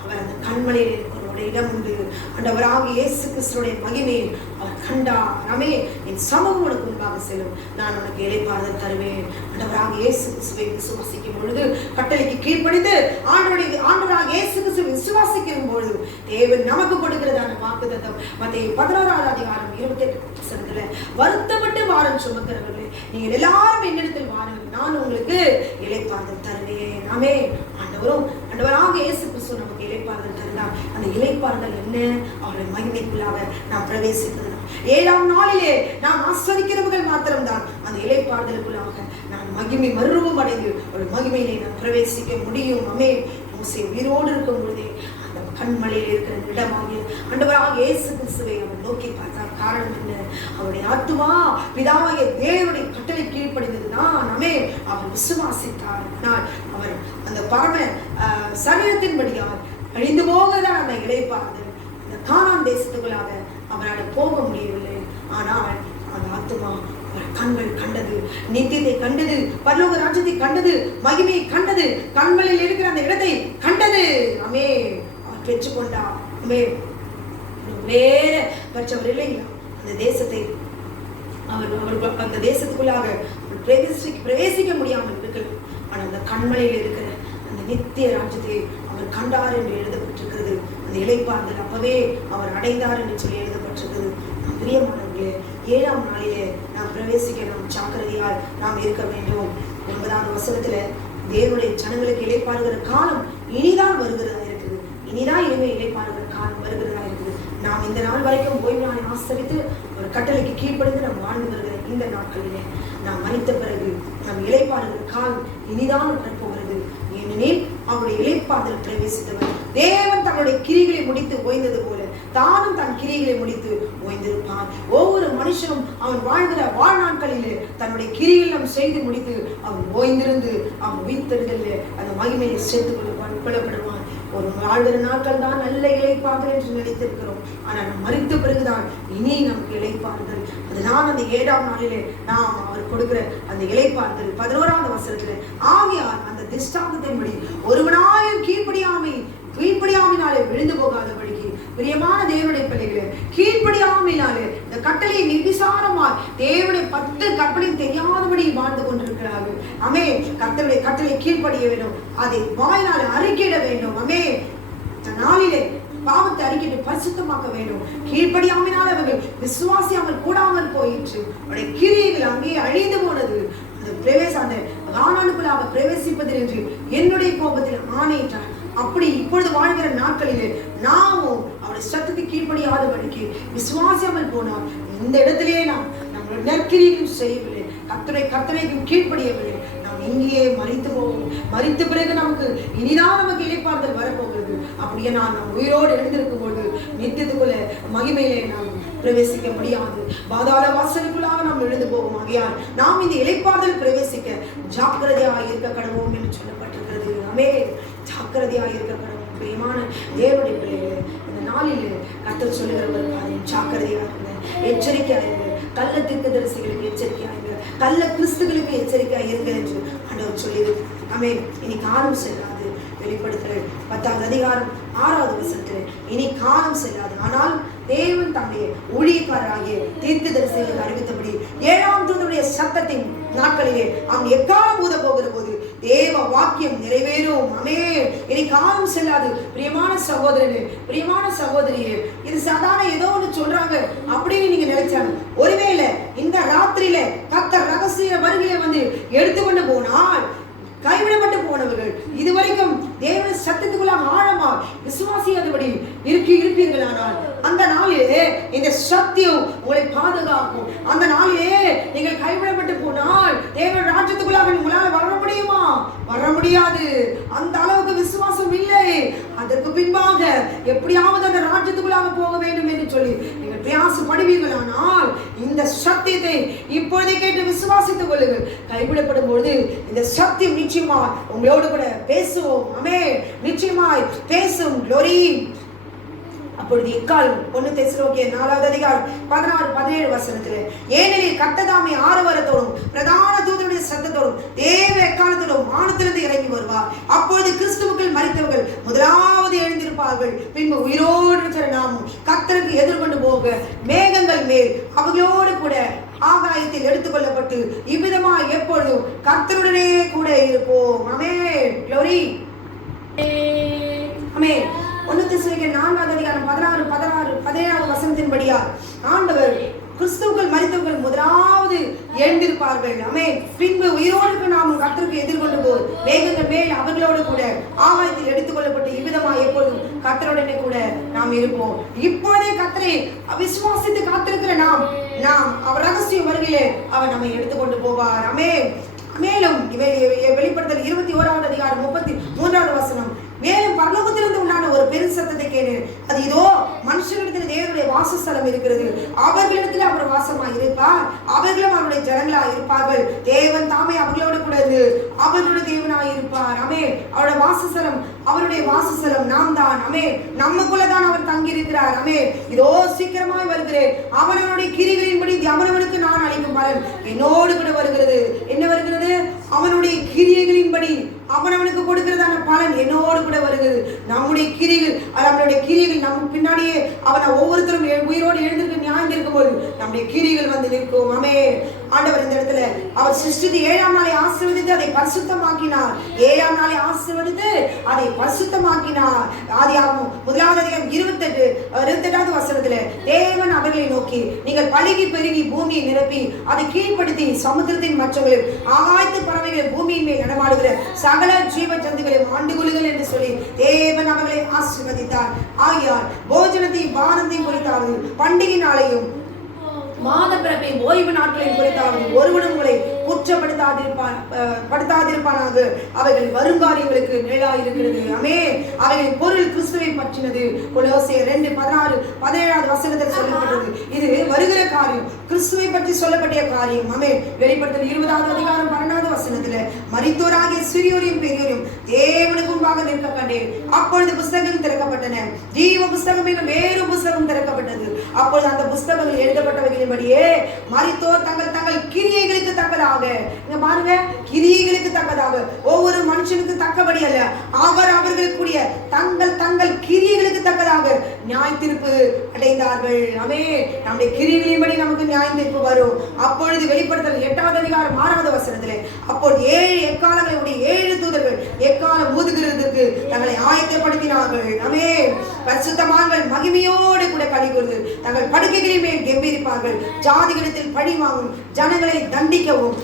அவர் அந்த கண்மலையில் இடம் உண்டு. ஆண்டவராக இயேசு கிறிஸ்துவின் மகிமையை அவர் கண்டார். ஆமே. என் சமூகம் உனக்கு முன்பாக செல்லும், நான் உனக்கு இளைப்பாறுதல் தருவேன். ஆண்டவராக இயேசு கிறிஸ்துவை விசுவாசிக்கும் பொழுது, கட்டளைக்கு கீழ்ப்படிந்து ஆண்டவராக இயேசு கிறிஸ்துவை விசுவாசிக்கும் பொழுது தேவன் நமக்கு கொடுக்கிறதான வாக்குத்தத்தம் மத்தேயு 11:28 வருத்தப்பட்டு வாரம் சுமக்கிறவர்களே, நீங்கள் எல்லாரும் என்னிடத்தில் வாருங்கள், நான் உங்களுக்கு இளைப்பாறுதல் தருவேன். ஆமே. ஆண்டவராக இயேசு கிறிஸ்து நமக்கு இளைப்பாறுதல் தருகிறார். அந்த இளைப்பாறுதல் என்ன? அவருடைய மகிமைக்குள்ளாக நாம் பிரவேசிப்பது. 7ஆம் நாளிலே நாம் ஆஸ்வதிக்கிறவர்கள் மாத்திரம்தான் அந்த இளைப்பாறுதலுக்குள்ளாக நான் மகிமை மறுரூபம் அடைந்து ஒரு மகிமையிலே நாம் பிரவேசிக்க முடியும். ஆமே. மோசே உயிரோடு இருக்கும் பொழுதே அந்த கண்மலையில் இருக்கிற இடமாகிய ஆண்டவராக இயேசு கிறிஸ்துவை அவர் நோக்கி பார்த்தார். காரணம் என்ன? அவருடைய ஆத்துமா பிதாவாகிய தேவனுடைய கட்டளை கீழ்ப்படிந்ததுதான். ஆமே. அவர் விசுவாசித்தார். அவர் அந்த பரம சரீரத்தின்படியால் அழிந்து போகதான் அந்த இளைப்பாறுதல். அந்த கானான் தேசத்துக்குள்ளாக அவரால் போக முடியவில்லை. ஆனால் அந்த ஆத்துமா அவர் கண்கள் கண்டது, நித்தியத்தை கண்டது, பரலோக ராஜ்யத்தை கண்டது, மகிமையை கண்டது, கண்களில் இருக்கிற அந்த இடத்தை கண்டது. ஆமே. அவர் பெற்றுக்கொண்டார். ஆமே. வேற பெற்றவர் இல்லைங்களா? அந்த தேசத்தை அவர் அந்த தேசத்துக்குள்ளாக பிரவேசிக்க முடியாமல் இருக்கலாம். ஆனால் அந்த கண்மலையில் இருக்கிற அந்த நித்திய ராஜ்யத்தை அவர் கண்டார் என்று எழுதப்பட்டிருக்கிறது. அந்த இளைப்பாறுதல் அப்பவே அவர் அடைந்தார் என்று சொல்லி எழுதப்பட்டிருக்கிறது. பிரியமானவர்களே, 7ஆம் நாளிலே நாம் பிரவேசிக்க நாம் ஜாக்கிரதையால் நாம் இருக்க வேண்டும். 9வது வசனத்துல தேவனுடைய ஜனங்களுக்கு இளைப்பாறுகிற காலம் இனிதான் வருகிறதா இருக்குது. இனிதான் இனிமே இளைப்பாறுகிற காலம் வருகிறதா இருக்குது. நாம் இந்த நாள் வரைக்கும் ஓய்வு நாளை ஆசரித்து ஒரு கட்டளைக்கு கீழ்ப்படிந்து நாம் வாழ்ந்து வருகிற இந்த நாட்களிலே நாம் மரித்த பிறகு நாம் இளைப்பாறுகிற காலம் இனிதான் வரப்போகிறது. ஏனெனில் அவருடைய இளைப்பாறுதல் பிரவேசித்தவர் தேவன் தன்னுடைய கிரிகளை முடித்து ஓய்ந்தது போல தானும் தன் கிரிகளை முடித்து ஓய்ந்திருப்பான். ஒவ்வொரு மனுஷனும் அவன் வாழ்கிற வாழ்நாட்களிலே தன்னுடைய கிரிகளை செய்து முடித்து அவன் ஓய்ந்திருந்து அவன் உயிர்த்தெழுதலிலே அந்த மகிமையை சேர்த்துக் கொள்ளப்படுவான். ஒரு வாழ்கிற நாட்கள் தான் நல்ல இளைப்பாறுதல் என்று நினைத்திருக்கிறோம். ஆனால் நாம் மரித்த பிறகுதான் இனி நமக்கு இளைப்பாறுதல். அதுதான் அந்த 7ஆம் நாளிலே நாம் அவர் கொடுக்கிற அந்த இளைப்பாறுதல். 11வது வசனத்திலே ஆகையால் அந்த திஷ்டாந்தத்தின்படி ஒருவனாயும் கீழ்ப்படியாமையினாலே விழுந்து போகாதபடிக்கு பிரியமான தேவனுடைய பிள்ளைகளே, கீழ்ப்படியாமையினாலே இந்த கட்டளையை நிர்விசாரமாய் தேவனுடைய 10 கற்பனை தெரியாதபடி வாழ்ந்து கொண்டிருக்கிறார்கள். ஆமே. கர்த்தருடைய கட்டளை கீழ்ப்படிய வேண்டும், அதை வாயினாலே அறிக்கையிட வேண்டும். ஆமே. நாளிலே பாவத்தை அறிக்கையிட்டு பரிசுத்தமாக்க வேண்டும். கீழ்ப்படியாமையினால் அவர்கள் விசுவாசியாமல் கூடாமல் போயிற்று. அவருடைய கிரியைகள் அங்கே அழிந்து போனது. அந்த கானானுக்குள்ளாக பிரவேசிப்பதில் என்று என்னுடைய கோபத்தில் ஆணையிட்டார். அப்படி இப்பொழுது வாழ்கிற நாட்களிலே நாமும் அவருடைய சத்தத்தை கீழ்ப்படியாதபடிக்கு விசுவாசியாமல் போனால் இந்த இடத்திலேயே நாம் நம்மளுடைய நற்கிரியையும் செய்யவில்லை, கர்த்தரைக்கும் கீழ்ப்படியவில்லை. நாம் இங்கேயே மரித்து போவோம். மரித்த பிறகு நமக்கு இனிதான் நமக்கு இளைப்பாறுதல் வரப்போகிறது. அப்படியே நாம் உயிரோடு எழுந்திருக்கும் போது நித்தியத்துக்குள்ள மகிமையிலே நாம் பிரவேசிக்க முடியாது. பாதாள வாசலுக்குள்ளாக நாம் எழுந்து போவோம். ஆகையால் நாம் இந்த இளைப்பாறுதல் பிரவேசிக்க ஜாக்கிரதையாக இருக்க கடவோம் என்று சொல்லப்பட்டிருக்கிறது. ஆமே. ஜாக்கிரதையாக இருக்க கடவோம். பிரியமான தேவனுடைய பிள்ளைகளே, இந்த நாளில் கர்த்தர் சொல்லுகிறவர் காரியம் ஜாக்கிரதையாக இருங்க, எச்சரிக்கையாக இருங்க. கள்ள தீர்க்கதரிசிகளுக்கு எச்சரிக்கையாக இருங்க, கள்ள கிறிஸ்துகளுக்கு எச்சரிக்கையாக இருங்க என்று ஆண்டவர் சொல்லியிருக்கு. ஆமே. இனி காலம் செல்லாது. வெளிப்படுத்தல் 10வது அதிகாரம் 6வது வசனத்தில் இனி காலம் செல்லாது. ஆனால் தேவன் தம்முடைய ஊழியக்காரராகிய தீர்க்கதரிசிகளுக்கு அறிவித்தபடி 7ஆம் தூதனுடைய சத்தத்தின் நாட்களிலே அவன் எக்காலம் ஊத போகிற போது தேவ வாக்கியம் நிறைவேறும். ஆமென். இனி காலம் செல்லாது. பிரியமான சகோதரனே, பிரியமான சகோதரியே, இது சாதாரண ஏதோ ஒன்று சொல்றாங்க அப்படின்னு நீங்க நினைச்சாங்க. ஒருவேளை இந்த ராத்திரியில கர்த்தர் ரகசிய வருகையை வந்து எடுத்துக்கொண்டு போனால் கைவிடப்பட்டு போனவர்கள் இதுவரைக்கும் தேவனுடைய சத்தத்துக்குள்ளாக ஆழமா விசுவாசியாதபடி இருப்பீர்களானால் அந்த நாளிலே இந்த சத்தியம் உங்களை பாதுகாக்கும். அந்த நாளிலே நீங்கள் கைவிடப்பட்டு போனால் தேவன் ராஜ்யத்துக்குள்ளாக உங்களால் வர முடியுமா? வர முடியாது. அந்த அளவுக்கு விசுவாசம் இல்லை. அதற்கு பின்பாக எப்படியாவது அந்த ராஜ்யத்துக்குள்ளாக போக வேண்டும் என்று சொல்லி நீங்கள் பிரயாசப்படுவீர்களானால் இந்த சத்தியத்தை இப்பொழுதே கேட்டு விசுவாசித்துக் கொள்ளுங்கள். கைவிடப்படும் பொழுது இந்த சத்தியம் நிச்சயமா உங்களோடு கூட பேசுவோம். ஆமென். நிச்சயமாய் பேசும். glory. அப்பொழுது எக்காலம் 1 தெசலோனிக்கேயர் 4வது அதிகாரம் 16-17 வசனத்திலே, ஏனெனில் கர்த்ததாமே ஆரவாரத்தோடும் பிரதான தூதனுடைய சத்தத்தோடும் தேவ எக்காலத்தோடும் வானத்திலிருந்து இறங்கி வருவார். அப்பொழுது கிறிஸ்துவுக்குள் மரித்தவர்கள் முதலாவது எழுந்திருப்பார்கள். பின்பு உயிரோடு இருக்கிற நாமும் கர்த்தருக்கு எதிர்கொண்டு போக மேகங்கள் மேல் அவர்களோடு கூட ஆகாயத்தில் எடுத்துக்கொள்ளப்பட்டு இவ்விதமாய் எப்பொழுதும் கர்த்தருடனே கூட இருப்போம். ஆமென். glory. ஆமென். 1 தெசலோனிக்கேயர் 4வது அதிகாரம் 16-17 வசனத்தின்படியா ஆண்டவர் கிறிஸ்துவுக்குள் மரித்தவர்கள் முதலாவது எழுந்திருப்பார்கள். ஆமென். பின்பு உயிரோடு நாமும் கர்த்தருக்கு எதிர்கொண்டு போய் மேகங்கள் மேல் அவர்களோடு கூட ஆகாயத்தில் எடுத்துக்கொள்ளப்பட்டு இவ்விதமாய் எப்பொழுதும் கர்த்தருடனே கூட நாம் இருப்போம். இப்பொழுதே கர்த்தரை விசுவாசித்து காத்திருக்கிற நாம் அவர் ரகசிய வருகையிலே அவர் நம்மை எடுத்துக்கொண்டு போவார். ஆமென். மேலும் வெளிப்படுத்தல் 21வது அதிகாரம் 33வது வசனம், மேலும் பரலோகத்திலிருந்து உண்டான ஒரு பெரும் சத்தத்தை கேட்டேன். அது இதோ மனுஷனிடத்தில் தேவனுடைய வாசஸ்தலம் இருக்கிறது. அவர்களிடத்தில் அவர் வாசமாய் இருப்பார். அவர்களும் அவருடைய ஜனங்களாய் இருப்பார்கள். தேவன் தாமே அவர்களோடு கூட இருந்து அவர்களுடைய தேவனாய் இருப்பார். ஆமென். அவருடைய வாசஸ்தலம், அவருடைய வாசஸ்தலம் நாம் தான். ஆமென். நமக்குள்ளதான் அவர் தங்கி இருக்கிறார். ஆமென். இதோ சீக்கிரமாய் வருகிறேன். அவனுடைய கிரிகளின்படி அவனவனுக்கு நான் அளிக்கும் பலன் என்னோடு கூட வருகிறது. என்ன வருகிறது? அவனுடைய கிரியைகளின்படி அவனவனுக்கு கொடுக்கிறதான பலன் என்னோடு கூட வருகிறது. நம்முடைய கிரிகள், நம்மளுடைய கிரிகள் நம்ம பின்னாடியே அவனை ஒவ்வொருத்தரும் உயிரோடு எழுந்திருக்க நியாயம் இருக்கும் போது நம்முடைய கிரிகள் வந்து நிற்கும். ஆமென். ஆண்டவர் இந்த இடத்துல அவர் சிருஷ்டித்து 7ஆம் நாளை ஆசீர்வதித்து அதை பரிசுத்தமாக்கினார். 7ஆம் நாளை ஆசீர்வதித்து அதை பரிசுத்தமாக்கினார். ஆதியாகமம் 1வது அதிகாரம் 28வது வசனத்திலே தேவன் அவர்களை நோக்கி, நீங்கள் பலுகி பெருகி பூமியை நிரப்பி அதை கீழ்ப்படுத்தி சமுத்திரத்தின் மற்றவர்கள் ஆகாயத்து பறவைகள் பூமியின் மேல் நடமாடுகிற சகல ஜீவ ஜந்துகளையும் ஆண்டு கொள்ளுங்கள் என்று சொல்லி தேவன் அவர்களை ஆசீர்வதித்தார். ஆகியால் போஜனத்தையும் பானத்தையும் குறித்தாவது பண்டிகை நாளையும் மாத பிறப்பையும் ஓய்வு நாட்களையும் குறித்தாவது ஒருவனும் உங்களை குற்றப்படுத்தாதிருப்பானாக. அவைகள் வருங்காரியங்களுக்கு நிழலாயிருக்கிறது. ஆமென். அவைகளின் பொருள் கிறிஸ்துவை பற்றினது. கொலோசியர் 2:16-17 வசனத்தில் சொல்லப்பட்டது. இது வருகிற காரியம், கிறிஸ்துவை பற்றி சொல்லப்பட்ட காரியம். ஆமென். வெளிப்படுத்தல் 20வது அதிகாரம் 12வது வசனத்தில், மரித்தோராகிய சிறியோரையும் பெரியோரையும் தேவனுக்கு முன்பாக நிற்க கண்டேன். அப்பொழுது புஸ்தகம் திறக்கப்பட்டன. ஜீவ புஸ்தகம் என்னும் வேறு புஸ்தகம் திறக்கப்பட்டது. அப்பொழுது அந்த புஸ்தகங்கள் எழுதப்பட்டவைகளின்படியே மரித்தோர் தங்கள் கிரியைகளுக்கு தக்கதாக, இங்க பாருங்க, கிரியைகளுக்கு தக்கதாக, ஒவ்வொரு மனுஷனுக்கு தக்கபடி அல்ல, அவர்களுக்குரிய தங்கள் கிரியைகளுக்கு தக்கதாக நியாய தீர்ப்பு அடைந்தார்கள். ஆமென். நம்முடைய கிரியைகளின்படி நமக்கு நியாய தீர்ப்பு வரும். அப்பொழுது வெளிப்படுத்தல் 8வது அதிகாரம் 6வது வசனத்திலே, அப்பொழுது 7 எக்காலங்களுடைய 7 தூதர்கள் எக்காலம் ஊதுகிறதற்கு தங்களை ஆயத்தப்படுத்தினார்கள். ஆமென். பரிசுத்தவான்கள் மகிமையோடு கூட களிகூர்ந்து தங்கள் படுக்கைகளின் மேல் கெம்பீரிப்பார்கள். ஜாதிகளிடத்தில் பழி வாங்கும் ஜனங்களை தண்டிக்கவும்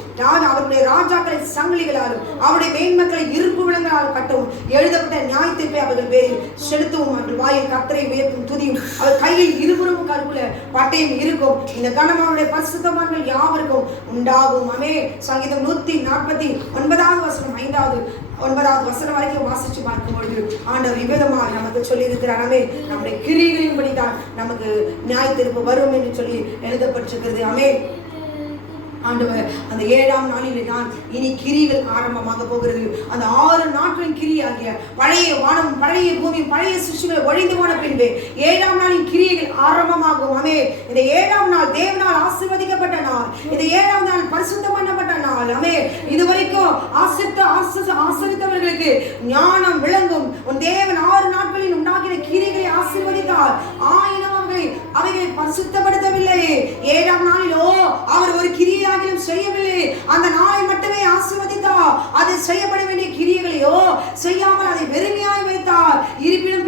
அவருடைய ராஜாக்களை சங்கிலிகளாலும் அவருடைய மேன்மக்களை இருப்பு விலங்களால் கட்டவும் எழுதப்பட்ட நியாய தீர்ப்பை அவர்கள் பேரில் செலுத்தவும் அவர்கள் வாயில் கர்த்தரை உயர்த்தும் துதியும் அவர் கையில் இருபுறமும் கருப்புல பட்டயம் இருக்கும். இந்த கணம் அவருடைய பரிசுத்தவான்கள் யாவருக்கும் உண்டாகும். ஆமென். சங்கீதம் 149வது வசனம் 5வது வசனம் வரைக்கும் வாசிச்சு பார்க்கும்பொழுது ஆண்டவர் விபதமாக நமக்கு சொல்லி இருக்கிறாரே, நம்முடைய கிரியைகளின்படி தான் நமக்கு நியாய தீர்ப்பு வரும் என்று சொல்லி எழுதப்பட்டிருக்கிறது. ஆமென். ஆண்டவர் அந்த 7ஆம் நாளிலே தான் இனி கிரிகள் ஆரம்பமாக போகிறது. அந்த 6 நாட்களின் கிரியாகிய பழைய வானம், பழைய பூமி, பழைய சிருஷ்டிகள் ஒழிந்து போன பின்பு 7ஆம் நாளின் கிரியைகள் ஆரம்பமாகும். ஆமே. இந்த 7ஆம் நாள் தேவனால் ஆசீர்வதிக்கப்பட்ட நாள். இந்த 7ஆம் நாள் பரிசுத்தம் பண்ணப்பட்ட நாள். ஆமே. இதுவரைக்கும் ஆசரித்தவர்களுக்கு ஞானம் விளங்கும். உன் தேவன் 6 நாட்களில் உண்டாக்கின கிரிகளை ஆசீர்வதித்தார். ஆயினும் அவைகளை பரிசுத்தப்படுத்தவில்லை. 7ஆம் நாளிலோ அவர் ஒரு கிரியையாகிலும் செய்யவில்லை. அந்த நாளை மட்டுமே ஆசீர்வதித்தார். அது செய்யப்பட வேண்டிய கிரியைகளையோ செய்யாமல் அதை வெறுமையாய் வைத்தார். இருப்பினும்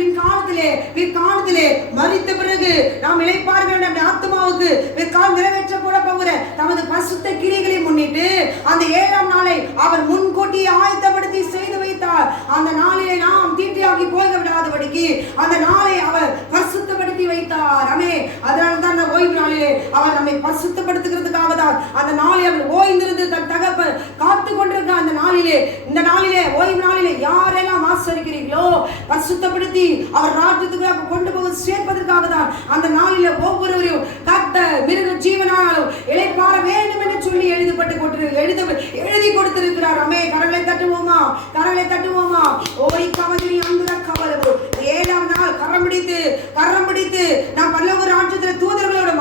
பிற்காலத்திலே மரித்த பிறகு நாம் இளைப்பாற வேண்டும் ஆத்மாவுக்கு பிற்காலம் நிறைவேற்றப்பட போகிற தமது பரிசுத்த கிரியைகளை முன்னிட்டு அந்த 7ஆம் நாளை அவர் முன்கூட்டி ஆயத்தப்படுத்தி செய்து வைத்தார். அந்த நாளிலே நாம் தீட்டியாகி போக விடாதபடிக்கு அந்த நாளை அவர் பரிசுத்தப்படுத்தி வைத்தார். ஆமே. அதனால தான் அந்த ஓய்வு நாளிலே அவர் நம்மை பரிசுத்தப்படுத்துகிறதுக்காக தான் அந்த நாளை அவர் ஓய்ந்திருந்து தன் தகப்பன் காத்து கொண்டிருக்க அந்த நாளிலே, இந்த நாளிலே ஓய்வு நாளிலே யாரெல்லாம் ஆசரிக்கிறீர்களோ பரிசுத்தப்படுத்தி அவர் ராஜ்யத்துக்குள்ளாக கொண்டு போக சேர்ப்பதற்காக தான் அந்த நாளிலே ஒவ்வொருவரையும் கர்த்த மிருக ஜீவனாலும் இளைப்பாற வேண்டும் என்று சொல்லி எழுதி கொடுத்திருக்கிறார். அமே. கரங்களை தட்டுவோமா ஓடி கவதிரி அந்த கவலவு 7ஆம் நாள் கரம் பிடித்து நாம் பரலோக ராஜ்யத்தில் தூதர்களோட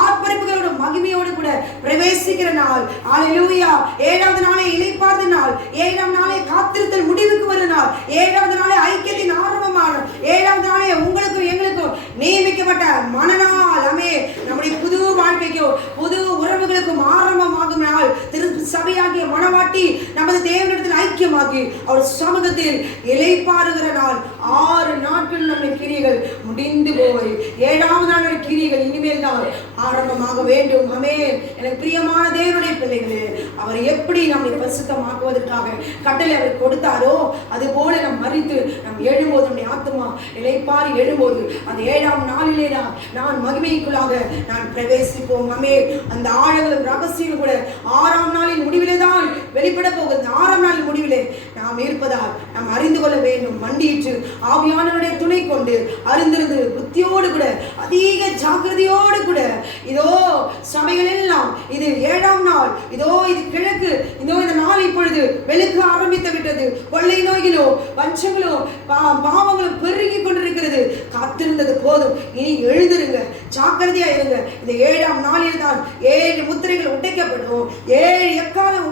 ஆர்ப்பரிப்புகளோட மகிமையோடு கூட பிரவேசிக்கிற நாள். அல்லேலூயா. 7வது நாளே இளைப்பாறுத நாள். 7ஆம் நாளே காத்திருத்தல் முடிவுக்கு வரும் நாள். 7வது நாளே ஐக்கியத்தின் ஆரம்பமான 7வது நாளே உங்களுக்கும் எங்களுக்கும் நியமிக்கப்பட்ட மனநாள். அமே. நம்முடைய புது வாழ்க்கைக்கும் புது உறவுகளுக்கும் ஆரம்பமாகும் நாள். திரு சபையாகிய மனவாட்டி நமது தேவனிடத்தில் ஐக்கியமாகி அவர் சமூகத்தில் இளைப்பாறுகிற நாள். 6 நாட்கள் நம்முடைய கிரியைகள் முடிந்து போய் 7வது நாள் கிரியைகள் இனிமேல் தான் ஆரம்பமாக வேண்டும். அமே. எனக்கு பிரியமான தேவனுடைய பிள்ளைகளே, அவர் எப்படி நம்மை பரிசுத்தமாக்குவதற்காக கட்டளை அவர் கொடுத்தாரோ அது போல நம் மரித்து நம் எழும்போது நம்முடைய ஆத்மா இளைப்பாறி எழும்போது அந்த 7ஆம் நாளிலே நான் மகிமைக்குள்ளாக நான் பிரவேசிப்போம். அமே. அந்த ஆழங்களும் ரகசியம் கூட 6ஆம் நாளின் முடிவிலே தான் வெளிப்பட போகிறது. 6ஆம் நாளின் முடிவிலே நாம் இருப்பதால் நாம் அறிந்து கொள்ள வேண்டும். மண்டியிட்டு ஆவியானவருடைய துணை கொண்டு அறிந்திருந்து புத்தியோடு கூட அதிக ஜாக்கிரதையோடு கூட இதோ சபைகள் எல்லாம் இது 7ஆம் நாள், இதோ இது கிழக்கு, இதோ இந்த நாள் இப்பொழுது வெளுக்க ஆரம்பித்து விட்டது. கொள்ளை நோய்களோ வஞ்சங்களோ பாவங்களும் பெருகி கொண்டிருக்கிறது. காத்திருந்தது போதும். இனி எழுந்திருங்க, ஜாக்கிரதையா இருங்க. இந்த 7ஆம் நாளில் தான் 7 முத்திரைகள் உடைக்கப்படும், 7 எக்காலம்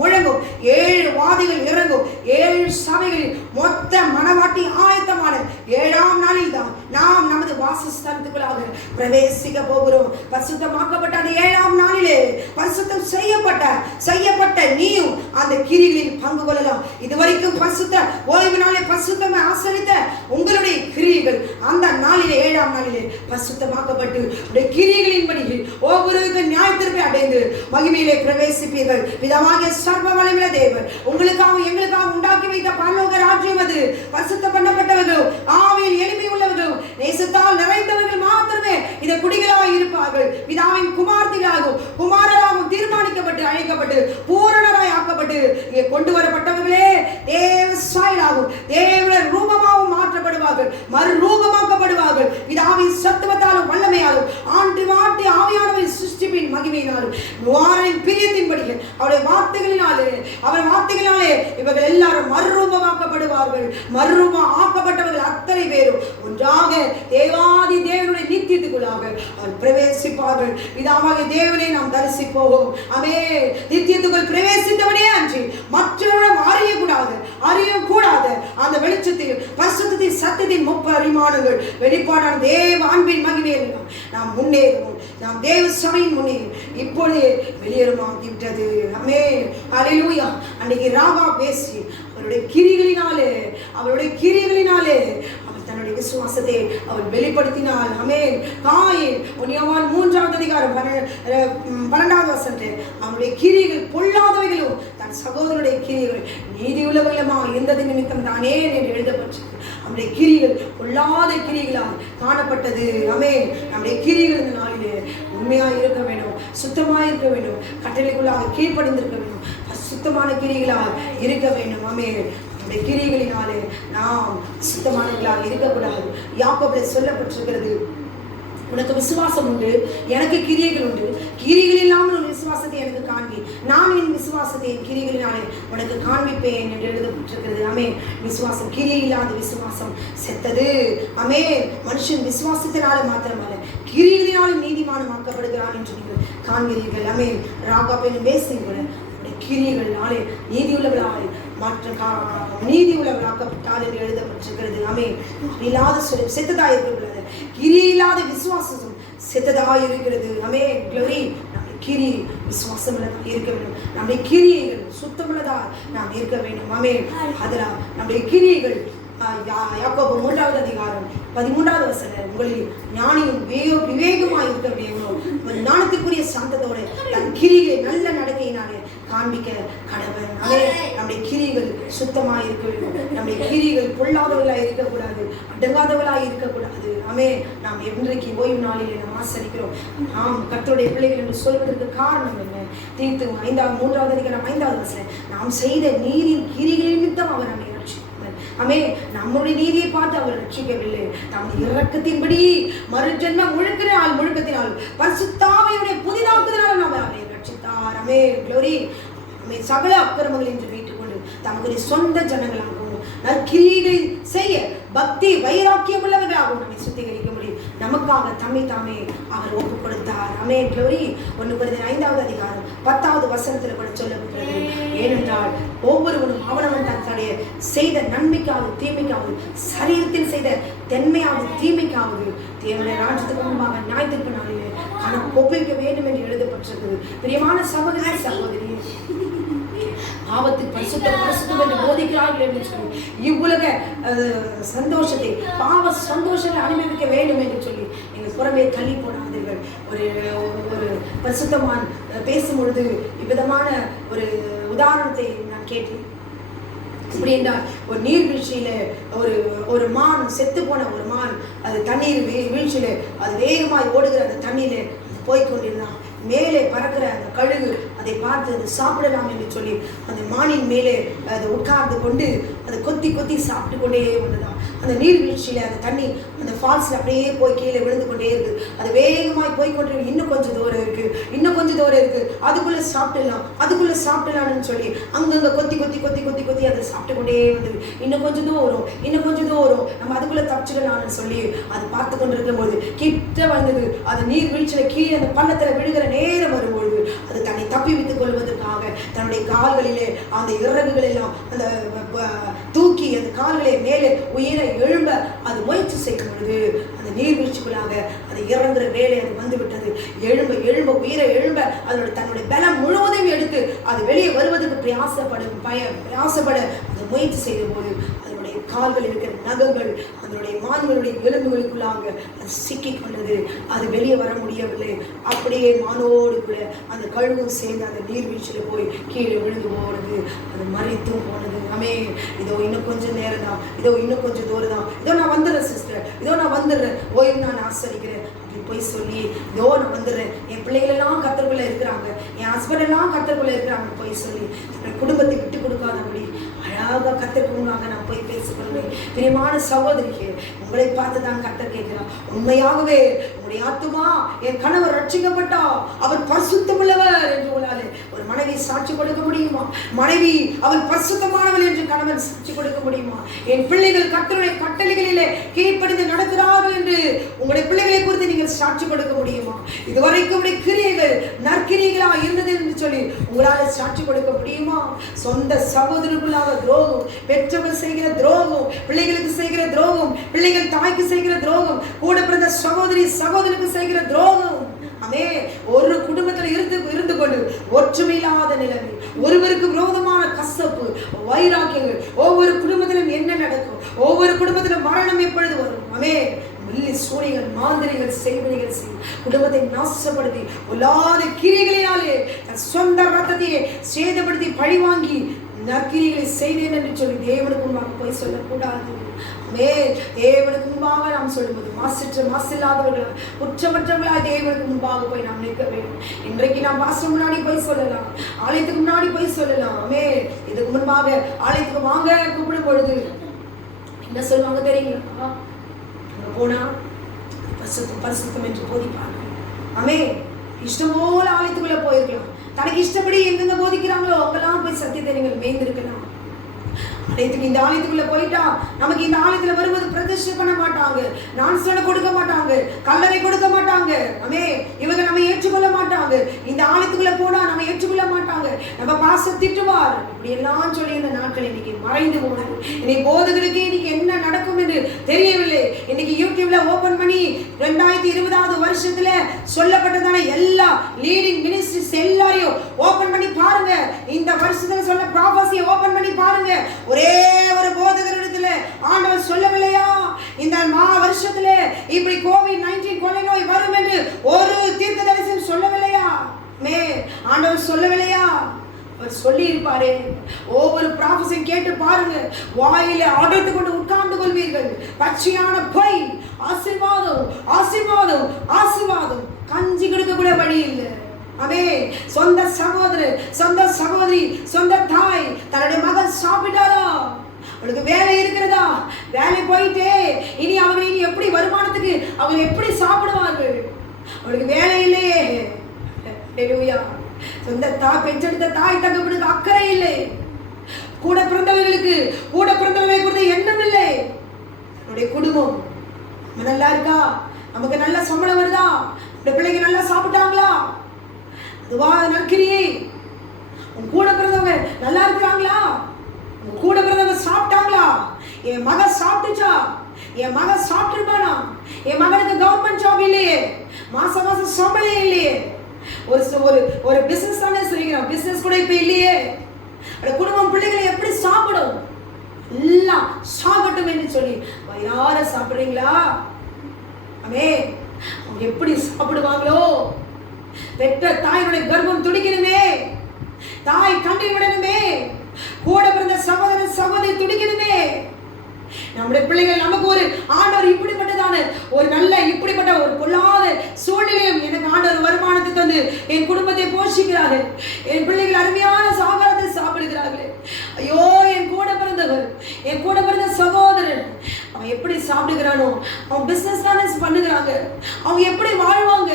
முழங்கும், 7 வாதிகள் இறங்கும், 7 சபைகளில் மொத்த மனவாட்டி ஆயத்தமான 7ஆம் நாளில் தான் நாம் நமது வாசஸ்தலத்துக்குள்ளாக பிரவேசிக்க போகிறோம். பரிசுத்தமாக்கப்பட்ட அந்த 7ஆம் நாளிலே பரிசுத்தம் செய்யப்பட்ட நீயும் அந்த கிரிகளில் பங்கு கொள்ளலாம். இதுவரைக்கும் பரிசுத்த ஓய்வு நாளை பரிசுத்தமாக ஆசரித்த உங்களுடைய கிரியைகள் அந்த நாளிலே 7ஆம் நாளிலே பரிசுத்தமாக்கப்பட்டு கிரியைகளின்படி ஒவ்வொருவருக்கும் நியாயத்திற்பை அடைந்து மகிமையிலே பிரவேசிப்பீர்கள். பிதாவாகிய சர்வ வல்லமையுள்ள தேவன் உங்களுக்காக எங்களுக்காக உண்டாக்கி வைத்த பரலோக ராஜ்யம் அது. பரிசுத்தம் பண்ணப்பட்டவர்கள், ஆவியில் எளிமை உள்ளவர்கள், நேசத்தால் நிறைந்தவர்கள் மாத்திரமே இதை குடிகளாக இருப்பார்கள். பிதாவின் குமாரராகவும் தீர்மானிக்கப்பட்டு அழைக்கப்பட்டு பூரணராய் ஆக்கப்பட்டு இங்கே கொண்டு வரப்பட்டவர்களே தேவ சாயலாகவும் தேவ ரூபமாகவும் மாற்றப்படுவார்கள், மறுரூபமாக்கப்படுவார்கள். பிதாவின் சத்துவத்தாலும் வல்லமையாலும் ஆண்டு மாட்டி ஆவியானவரின் சிருஷ்டிப்பின் மகிமையினாலும் வாரின் பிரியத்தின்படி அவருடைய வார்த்தைகளினாலே இவர்கள் எல்லாரும் மறுரூபமாக்கப்படுவார்கள். மறுரூபம் ஆக்கப்பட்டவர்கள் அத்தனை பேரும் ஒன்றாக தேவாதி தேவனுடைய நித்தியத்துக்குள்ளாக அவர் பிரவேசிப்பார்கள். பிதாவாகிய தேவனை நாம் தரிசிப்போம். அமே. நித்தியத்துக்குள் பிரவேசித்தவனே அன்றி மற்றவர்களும் அறியக்கூடாது அந்த வெளிச்சத்தில் பரிசுத்தத்தின் சத்தியத்தின் முப்பரிமாணங்கள் வெளிப்பாடான தேவ அன்பின் மகிமையில் நாம் முன்னேறுவோம். நாம் தேவ சபையின் முன்னே இப்பொழுதே வெளியேறமாகிவிட்டது. அமே. அல்லேலூயா. அன்னைக்கு ராகா பேசி அவருடைய கிரிகளினாலே தன்னுடைய விசுவாசத்தை அவர் வெளிப்படுத்தினாள். ஆமென். காயின் 3வது அதிகாரம் 12வது வசனம் அவனுடைய கிரியைகள் பொல்லாதவைகளும் தன் சகோதரனுடைய கிரியைகள் நீதியுள்ளவைகளுமா இருந்தது நிமித்தம் தானே என்று எழுதப்பட்டது. நம்முடைய கிரிகள் பொல்லாத கிரிகளால் காணப்பட்டது. ஆமென். நம்முடைய கிரிகள் இந்த நாளிலே உண்மையாக இருக்க வேண்டும், சுத்தமாக இருக்க வேண்டும், கட்டளைக்குள்ளாக கீழ்ப்படிந்திருக்க வேண்டும், சுத்தமான கிரிகளால் இருக்க வேண்டும். ஆமென். நம்முடைய கிரிகளினாலே நாம் சுத்தமானவர்களாக இருக்கக்கூடாது. யாக்கோபிலே சொல்லப்பட்டிருக்கிறது, உனக்கு விசுவாசம் உண்டு, எனக்கு கிரியைகள் உண்டு, கிரிகள் இல்லாமல் உன் விசுவாசத்தை எனக்கு காண்பி, நான் என் விசுவாசத்தை என் கிரிகளினாலே உனக்கு காண்பிப்பேன் என்று எழுதப்பட்டிருக்கிறது. ஆமென். விசுவாசம், கிரியை இல்லாத விசுவாசம் செத்தது. ஆமென். மனுஷன் விசுவாசத்தினால மாத்திரமல்ல கிரிகளினாலும் நீதிமானமாக்கப்படுகிறான் என்று நீங்கள் காண்கிறீர்கள். ஆமென். ராகாபேன் பேசுகிறேன் கிரியைகளினாலே நீதியுள்ளவர்களாலே நீதி உள்ளவர்களாக்கப்பட்டால் என்று எழுதப்பட்டிருக்கிறது. ஆமென். இல்லாத செத்ததாக இருக்கிறது, கிரியை இல்லாத விசுவாசம் செத்ததாக இருக்கிறது. ஆமென். க்ளோரி. கிரி விசுவாசமுள்ளதாக இருக்க வேண்டும். நம்முடைய கிரியைகள் சுத்தமுள்ளதாக நாம் இருக்க வேண்டும். ஆமென். அதனால் நம்முடைய கிரியைகள் யாக்கோபு 3வது அதிகாரம் 13வது வசனம், உங்களில் ஞானியும் விவேகமாய் இருக்க வேண்டும், ஞானத்துக்குரிய சாந்தத்தோடு தன் கிரியை நல்ல நடக்கையினாலே காண்பிக்க கடவன். நம்முடைய கிரிகள் சுத்தமாக இருக்க வேண்டும். நம்முடைய கிரிகள் பொல்லாதவர்களாக இருக்கக்கூடாது, அடங்காதவர்களாக இருக்கக்கூடாது. நாம் இன்றைக்கு ஓய்வு நாளிலே நாம் ஆசரிக்கிறோம். நாம் கர்த்தருடைய பிள்ளைகள் என்று சொல்வதற்கு காரணம் என்ன? தீத்து 3வது அதிகாரம் 5வது வசனம், நாம் செய்த நீரின் கிரிகளின் நிமித்தம் அவர் நம்மை ரட்சித்தார். நம்முடைய நீதியை பார்த்து அவர் ரட்சிக்கவில்லை, தமது இரக்கத்தின்படி மறுஜென்ம முழுக்கத்தினால் பரிசுத்தாவியுடைய புதிதாக்குதலால் அவர் அவரை ரட்சித்தார். க்ளோரி. சகல அக்கிரமங்கள் என்று மீட்டுக்கொண்டு தமது சொந்த ஜனங்களாகவும் நற்கிரியை செய்ய பக்தி வைராக்கியம் உள்ளவர்களாகவும் நம்மை சுத்திகரிக்க முடியும். நமக்காக தம்மை தாமே அவர் ஒப்பு கொடுத்தார். க்ளோரி. 1 கொரிந்தியர் 5வது அதிகாரம் 10வது வசனத்தில் கூட சொல்லப்பட்டது. ஏனென்றால் ஒவ்வொருவனும் அவனவன் தன்னுடைய செய்த நன்மைக்காவது தீமைக்காவது, சரீரத்தில் செய்த தென்மையாவது தீமைக்காவது தேவனுடைய ராஜ்யத்துக்கு முன்பாக நியாயத்திற்கு நாளிலே கணக்கு ஒப்புவிக்க வேண்டும் என்று எழுதப்பட்டிருக்கிறது. பிரியமான சகோதரி சகோதரி, பாவத்தில் பரிசுத்தம் என்று போதிக்கிறார்கள் என்று சொல்லி இவ்வுலக சந்தோஷத்தை பாவ சந்தோஷங்களை அனுபவிக்க வேண்டும் என்று சொல்லி நீங்கள் புறமே தள்ளி போடாதீர்கள். ஒரு பரிசுத்தமான் பேசும்பொழுது இவ்விதமான ஒரு உதாரணத்தை நான் கேட்டேன். இப்படி என்றால், ஒரு நீர்வீழ்ச்சியில ஒரு மான், செத்து போன ஒரு மான், அது தண்ணீர் வீழ்ச்சியில அது வேகமாய் ஓடுகிற அந்த தண்ணீர போய்கொண்டிருந்தான். மேலே பறக்கிற அந்த கழுகு அதை பார்த்து அது சாப்பிடலாம் என்று சொல்லி அந்த மானின் மேலே அதை உட்கார்ந்து கொண்டு அதை கொத்தி சாப்பிட்டு கொண்டே வந்ததான். அந்த நீர்வீழ்ச்சியில அந்த தண்ணி அந்த ஃபால்ஸ்ல அப்படியே போய் கீழே விழுந்து கொண்டே இருக்கு. அது வேகமாய் போய்கொண்டு இன்னும் கொஞ்சம் தூரம் இருக்கு, அதுக்குள்ள சாப்பிடலாம்னு சொல்லி அங்கங்க கொத்தி அதை சாப்பிட்டு கொண்டே வந்தது. இன்னும் கொஞ்சம் தூரம் நம்ம அதுக்குள்ள தப்பிச்சிடலாம்னு சொல்லி அது பார்த்து கொண்டிருக்கும் போது கிட்ட வந்தது. அது நீர்வீழ்ச்சியில கீழே அந்த பள்ளத்துல விழுகிற நேரம் வரும்பொழுது அது தன்னை தப்பிவித்துக் கொள்வதற்காக தன்னுடைய கால்களிலே அந்த இறகுகள் எல்லாம் அந்த தூக்கி அந்த கால்களை மேலே உயிர எழும்ப அது முயற்சி செய்யும் பொழுது அந்த நீர்வீழ்ச்சிக்குள்ளாக அது இறங்குற வேலை அது வந்துவிட்டது. எழும்ப உயிரை எழும்ப தன்னுடைய பலம் முழுவதையும் எடுத்து அது வெளியே வருவதற்கு பிரயாசப்பட அது முயற்சி செய்த போது அதனுடைய கால்கள் இருக்கிற நகங்கள் அதனுடைய மான்களுடைய எலும்புகளுக்குள்ளாக அது சிக்கிக் கொண்டது. அது வெளியே வர முடியவில்லை. அப்படியே மானோடு கூட அந்த கழுவும் சேர்ந்து அந்த நீர்வீழ்ச்சியில போய் கீழே விழுந்து போனது. அது மறித்தும் போனது. இதோ இன்னும் கொஞ்சம் நேரம் தான், இன்னும் கொஞ்சம் தூரம் தான், நான் வந்துடுறேன் சிஸ்டர், நான் வந்துடுறேன், ஓய்வு நான் ஆசரிக்கிறேன் அப்படி போய் சொல்லி நான் வந்துடுறேன், என் பிள்ளைகள் எல்லாம் கர்த்தருக்குள்ள இருக்கிறாங்க, என் ஹஸ்பண்ட் எல்லாம் கர்த்தருக்குள்ள இருக்கிறாங்க போய் சொல்லி என் குடும்பத்தை விட்டு கொடுக்காதபடி அழகாக கர்த்தருக்கு முன்னாக நான் போய் பேசிக்கொள்வேன். பிரியமான சகோதரிக்கு, உங்களை பார்த்து தான் கர்த்தர் கேட்கிறார், உண்மையாகவே உங்களுடைய ஆத்துமா என் கணவர் ரட்சிக்கப்பட்டா அவர் பரிசுத்தமுள்ளவர் என்று உங்களாலே ஒரு மனைவி சாட்சி கொடுக்க முடியுமா? மனைவி அவள் பரிசுத்தமானவள் என்று கணவன் சாட்சி கொடுக்க முடியுமா? என் பிள்ளைகள் கர்த்தருடைய கட்டளைகளிலே கீழ்ப்படிந்து நடக்கிறார்கள் என்று உங்களுடைய பிள்ளைகளை குறித்து நீங்கள் சாட்சி கொடுக்க முடியுமா? இதுவரைக்கும் உங்களுடைய கிரியைகள் நற்கிரியைகளா இருந்தது என்று சொல்லி உங்களால் சாட்சி கொடுக்க முடியுமா? சொந்த சகோதரர்களாக துரோகம், பெற்றவர் செய்கிற துரோகம், பிள்ளைகளுக்கு செய்கிற துரோகம், பிள்ளைகள் தாய்க்கு செய்கிற துரோகம், கூட பிறந்த சகோதரனுக்கு செய்கிற துரோகம், ஒரு குடும்பத்தில் இருந்து கொண்டு ஒற்றுமையில்லாத நிலைமை, ஒருவருக்கு விரோதமான கசப்பு, வைராக்கியங்கள், ஒவ்வொரு குடும்பத்திலும் என்ன நடக்கும், ஒவ்வொரு குடும்பத்திலும் மரணம் எப்பொழுது வரும், சூரியர்கள் மாந்திரிகள் செய்வனைகள் செய்யும் குடும்பத்தை நாசப்படுத்தி உள்ளாத கிரிகளினாலே சொந்த ரத்தத்தையே சேதப்படுத்தி பழிவாங்கி நற்கிரிகளை செய்தேன் என்று சொல்லி தேவனுக்கு முன்பாக போய் சொல்லக்கூடாது. தேவனுக்கு முன்பாக நாம் சொல்லும்போது மாசில்லாதவர்களாக குற்றமற்றவர்களாக தேவனுக்கு முன்பாக போய் நாம் நிற்க வேண்டும். இன்றைக்கு நாம் பாஸ்டர் முன்னாடி போய் சொல்லலாம், ஆலயத்துக்கு முன்னாடி போய் சொல்லலாம். இதுக்கு முன்பாக ஆலயத்துக்கு வாங்க கூப்பிடும் பொழுது என்ன சொல்லுவாங்க தெரியுங்களா? அங்க போனா பரிசுத்தம் என்று போதிப்பாங்க. இஷ்டம் போல ஆலயத்துக்குள்ள போயிருக்கலாம், தனக்கு இஷ்டப்படி எங்கெங்க போதிக்கிறாங்களோ அங்கெல்லாம் போய் சத்தியத்தை நீங்கள் மேய்ந்திருக்கலாம். இந்த ஆலயத்துக்குள்ள போயிட்டா நமக்கு இந்த ஆலயத்துல வருவது பிரதிஷ்டை பண்ண மாட்டாங்க, நான்ஸ்டனை கொடுக்க மாட்டாங்க, கல்லறை கொடுக்க மாட்டாங்க, இவங்க நம்ம ஏற்றுக்கொள்ள மாட்டாங்க, இந்த ஆலயத்துக்குள்ள போனா நம்ம ஏற்றுக்கொள்ள மாட்டாங்க, நம்ம பாச திட்டுவார், இப்படி எல்லாம் சொல்லி இந்த நாட்கள் இன்னைக்கு மறைந்து போனது. இன்னைக்கு போதகருக்கு இன்னைக்கு என்ன நடக்கும் என்று தெரியவில்லை. இன்னைக்கு யூடியூப்ல ஓபன் பண்ணி 2020 வருஷத்துல சொல்லப்பட்டதான எல்லா லீடிங் மினிஸ்ட்ரிஸ் எல்லாரையும் ஓபன் பண்ணி பாருங்க. இந்த வருஷத்துல சொன்ன ப்ராபசியை ஓபன் பண்ணி பாருங்க. ஒரே ஒரு போதகர் இடத்துல ஆண்டவர் சொல்லவில்லையா, இந்த வருஷத்துல இப்படி COVID-19 கொள்ளை நோய் வரும் என்று ஒரு தீர்க்கதரிசனம் சொல்லவில்லையா? ஆண்டவர் சொல்லவில்லையா? சொல்லி இருப்பாரே. ஒவ்வொரு ப்ராபஸையும் கேட்டு பாருங்க. வாயில அடைத்து கொண்டு உட்கார்ந்து கொள்வீர்கள். பச்சையான பொய், ஆசீர்வாதம் ஆசீர்வாதம் ஆசீர்வாதம். கஞ்சி கொடுக்க கூட வழி இல்லை. அவே சொந்த சகோதரர், சொந்த சகோதரி, சொந்த தாய் தன்னுடைய மகன் சாப்பிட்டாரா? அவளுக்கு வேலை இருக்கிறதா? வேலை போயிட்டே இனி அவங்க இனி எப்படி வருமானத்துக்கு அவங்க எப்படி சாப்பிடுவார்கள்? அவளுக்கு வேலை இல்லையே. சொந்த தாய் பெற்றெடுத்த தாய் தகப்பனுக்கு அக்கறை இல்லை. கூட பிறந்தவர்களுக்கு கூட பிறந்தவர்களை குறித்த எண்ணம் இல்லை. என்னுடைய குடும்பம் நல்லா இருக்கா? நமக்கு நல்ல சம்பளம் வருதா? இந்த பிள்ளைங்க நல்லா சாப்பிட்டாங்களா? அதுவா நற்கிரியை. உன் கூட பிறந்தவங்க நல்லா இருக்கிறாங்களா? உன் கூட பிறந்தவங்க சாப்பிட்டாங்களா? என் மகன் சாப்பிட்டுச்சா? என் மகன் சாப்பிட்டுருப்பானா? என் மகனுக்கு கவர்மெண்ட் ஜாப் இல்லையே, மாசம் மாசம் சம்பளம் இல்லையே, ஒரு பிசினஸ் தானே செய்கிறோம், பிசினஸ் கூட இப்ப இல்லையே. குடும்பம் பிள்ளைகளை எப்படி சாப்பிடும்? எல்லாம் சாப்பிட்டும் என்று சொல்லி வயிறார சாப்பிடுறீங்களா? அமே அவங்க எப்படி சாப்பிடுவாங்களோ? பெற்ற தாயினுடைய கர்ப்பம் துடிக்கணுமே, தாய் கண்ணீர் விடணுமே, கூட பிறந்த சகோதரன் சகோதரி துடிக்கணுமே. நம்முடைய பிள்ளைகள் நமக்கு ஒரு ஆண்டவர் இப்படிப்பட்டதான ஒரு நல்ல இப்படிப்பட்ட ஒரு பொல்லாத சூழ்நிலையும் எனக்கு ஆண்டவர் வருமானத்தை தந்து என் குடும்பத்தை போஷிக்கிறார்கள். என் பிள்ளைகள் அருமையான சாகாரத்தை சாப்பிடுகிறார்கள். ஐயோ, என் கூட பிறந்தவர், என் கூட பிறந்த சகோதரன் அவன் எப்படி சாப்பிடுகிறானோ, அவன் பிசினஸ் தானே பண்ணுகிறாங்க, அவங்க எப்படி வாழ்வாங்க,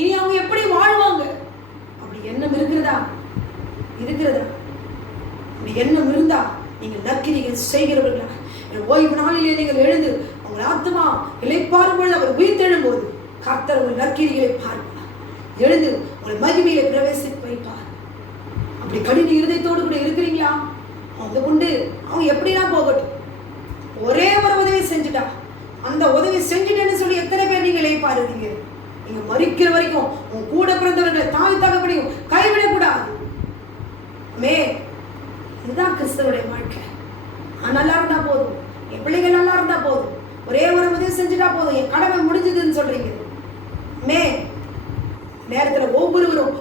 இனி அவங்க எப்படி வாழ்வாங்க? அப்படி எண்ணம் இருக்கிறதா? இருக்கிறதா? அப்படி எண்ணம் இருந்தா நீங்கள் நற்கிரிகள் செய்கிறவர்களா? ஓய்வு நாளிலே நீங்கள் எழுந்து உங்கள் ஆத்மா இளைப்பாறும் பொழுது அவர் உயிர்த்தெழும் போது கர்த்தர் உங்கள் நற்கிரிகளை பார்ப்பார். எழுந்து உங்களை மகிமையில பிரவேசிக்க வைப்பார். அப்படி கடின இருதயத்தோடு கூட இருக்கிறீங்களா? அவங்க கொண்டு அவங்க எப்படின்னா போகட்டும், ஒரே ஒரு உதவி செஞ்சுட்டா, அந்த உதவி செஞ்சுட்டேன்னு சொல்லி எத்தனை பேர் நீங்க இளைப்பாருங்க? நீங்க மறிக்கிற வரைக்கும் உங்க கூட பிறந்தவர்களை தாய் தகப்பனையும் கைவிடக்கூடாது. இதுதான் கிறிஸ்தவனுடைய வாழ்க்கை. நல்லா இருந்தா போதும், என் பிள்ளைங்க நல்லா இருந்தா போதும், ஒரே ஒரு உதவி செஞ்சுட்டா போதும், என் கடமை முடிஞ்சதுன்னு சொல்றீங்க. நேரத்துல ஒவ்வொருவரும்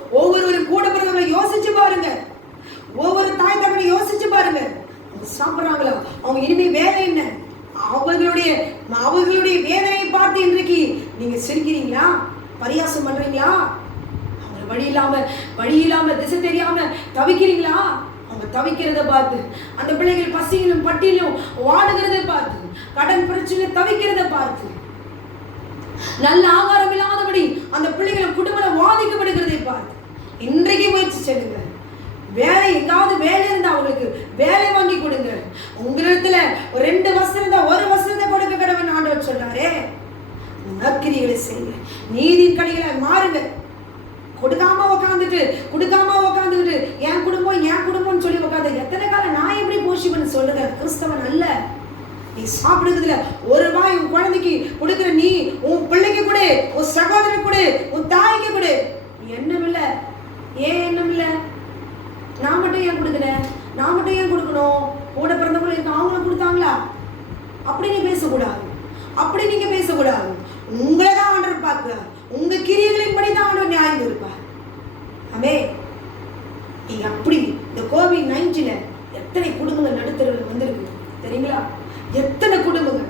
கூட பிறந்தவர்களை யோசிச்சு பாருங்க. ஒவ்வொரு தாய் தகப்பனை யோசிச்சு பாருங்க. அவங்க சாப்பிடுறாங்களா? அவங்க இனிமே வேலை என்ன? அவர்களுடைய வேதனையை பார்த்து இன்றைக்கு நீங்க சிரிக்கிறீங்களா? பரியாசம் பண்றீங்களா? அவங்க வழி இல்லாம திசை தெரியாம தவிக்கிறீங்களா? அவங்க தவிக்கிறத பார்த்து, அந்த பிள்ளைகள் பசியிலும் பட்டியலும் வாடுகிறத பார்த்து, கடன் பிரச்சனை தவிக்கிறத பார்த்து, நல்ல ஆகாரம் இல்லாதபடி அந்த பிள்ளைகளை குடும்பம் வாதிக்கப்படுகிறதை பார்த்து இன்றைக்கு முயற்சி செய்யுங்க. வேலை எங்காவது வேலை இருந்தா அவங்களுக்கு வேலை வாங்கி கொடுங்க. உங்களிடத்துல 2 வசனம் இருந்தா 1 வசனத்தை கொடுக்க கடவுள் ஆண்டவர் சொன்னாரே. நற்கிரிகளை செய்யுங்க, நீதி கனிகளை மாறுங்க. கொடுக்காம உட்காந்துட்டு என் குடும்பம்னு சொல்லி உட்காந்து எத்தனை காலம் நான் எப்படி போஷிப்பேன்னு சொல்லுங்க. கிறிஸ்தவன் அல்ல. நீ சாப்பிடுறதுல ₹1 உன் குழந்தைக்கு கொடுக்குற, நீ உன் பிள்ளைக்கு கொடு, உன் சகோதரனுக்கு கொடு, உன் தாய்க்கு கொடு. எண்ணம் இல்ல. ஏன் எண்ணம் இல்ல? நான் மட்டும் ஏன் கொடுக்குறேன், நான் மட்டும் ஏன் கொடுக்கணும்? கூட பிறந்தவங்களுக்கு அவங்களும் கொடுத்தாங்களா? அப்படி நீ பேசக்கூடாது. உங்களை தான் ஆண்டவர் பார்க்கிறார். உங்க கிரியைகளின் படி தான் ஆண்டவர் நியாயம் இருப்பார். நீங்க அப்படி இந்த COVID-19 எத்தனை குடும்பங்கள் நடுத்தரவில் வந்திருக்கு தெரியுங்களா? எத்தனை குடும்பங்கள்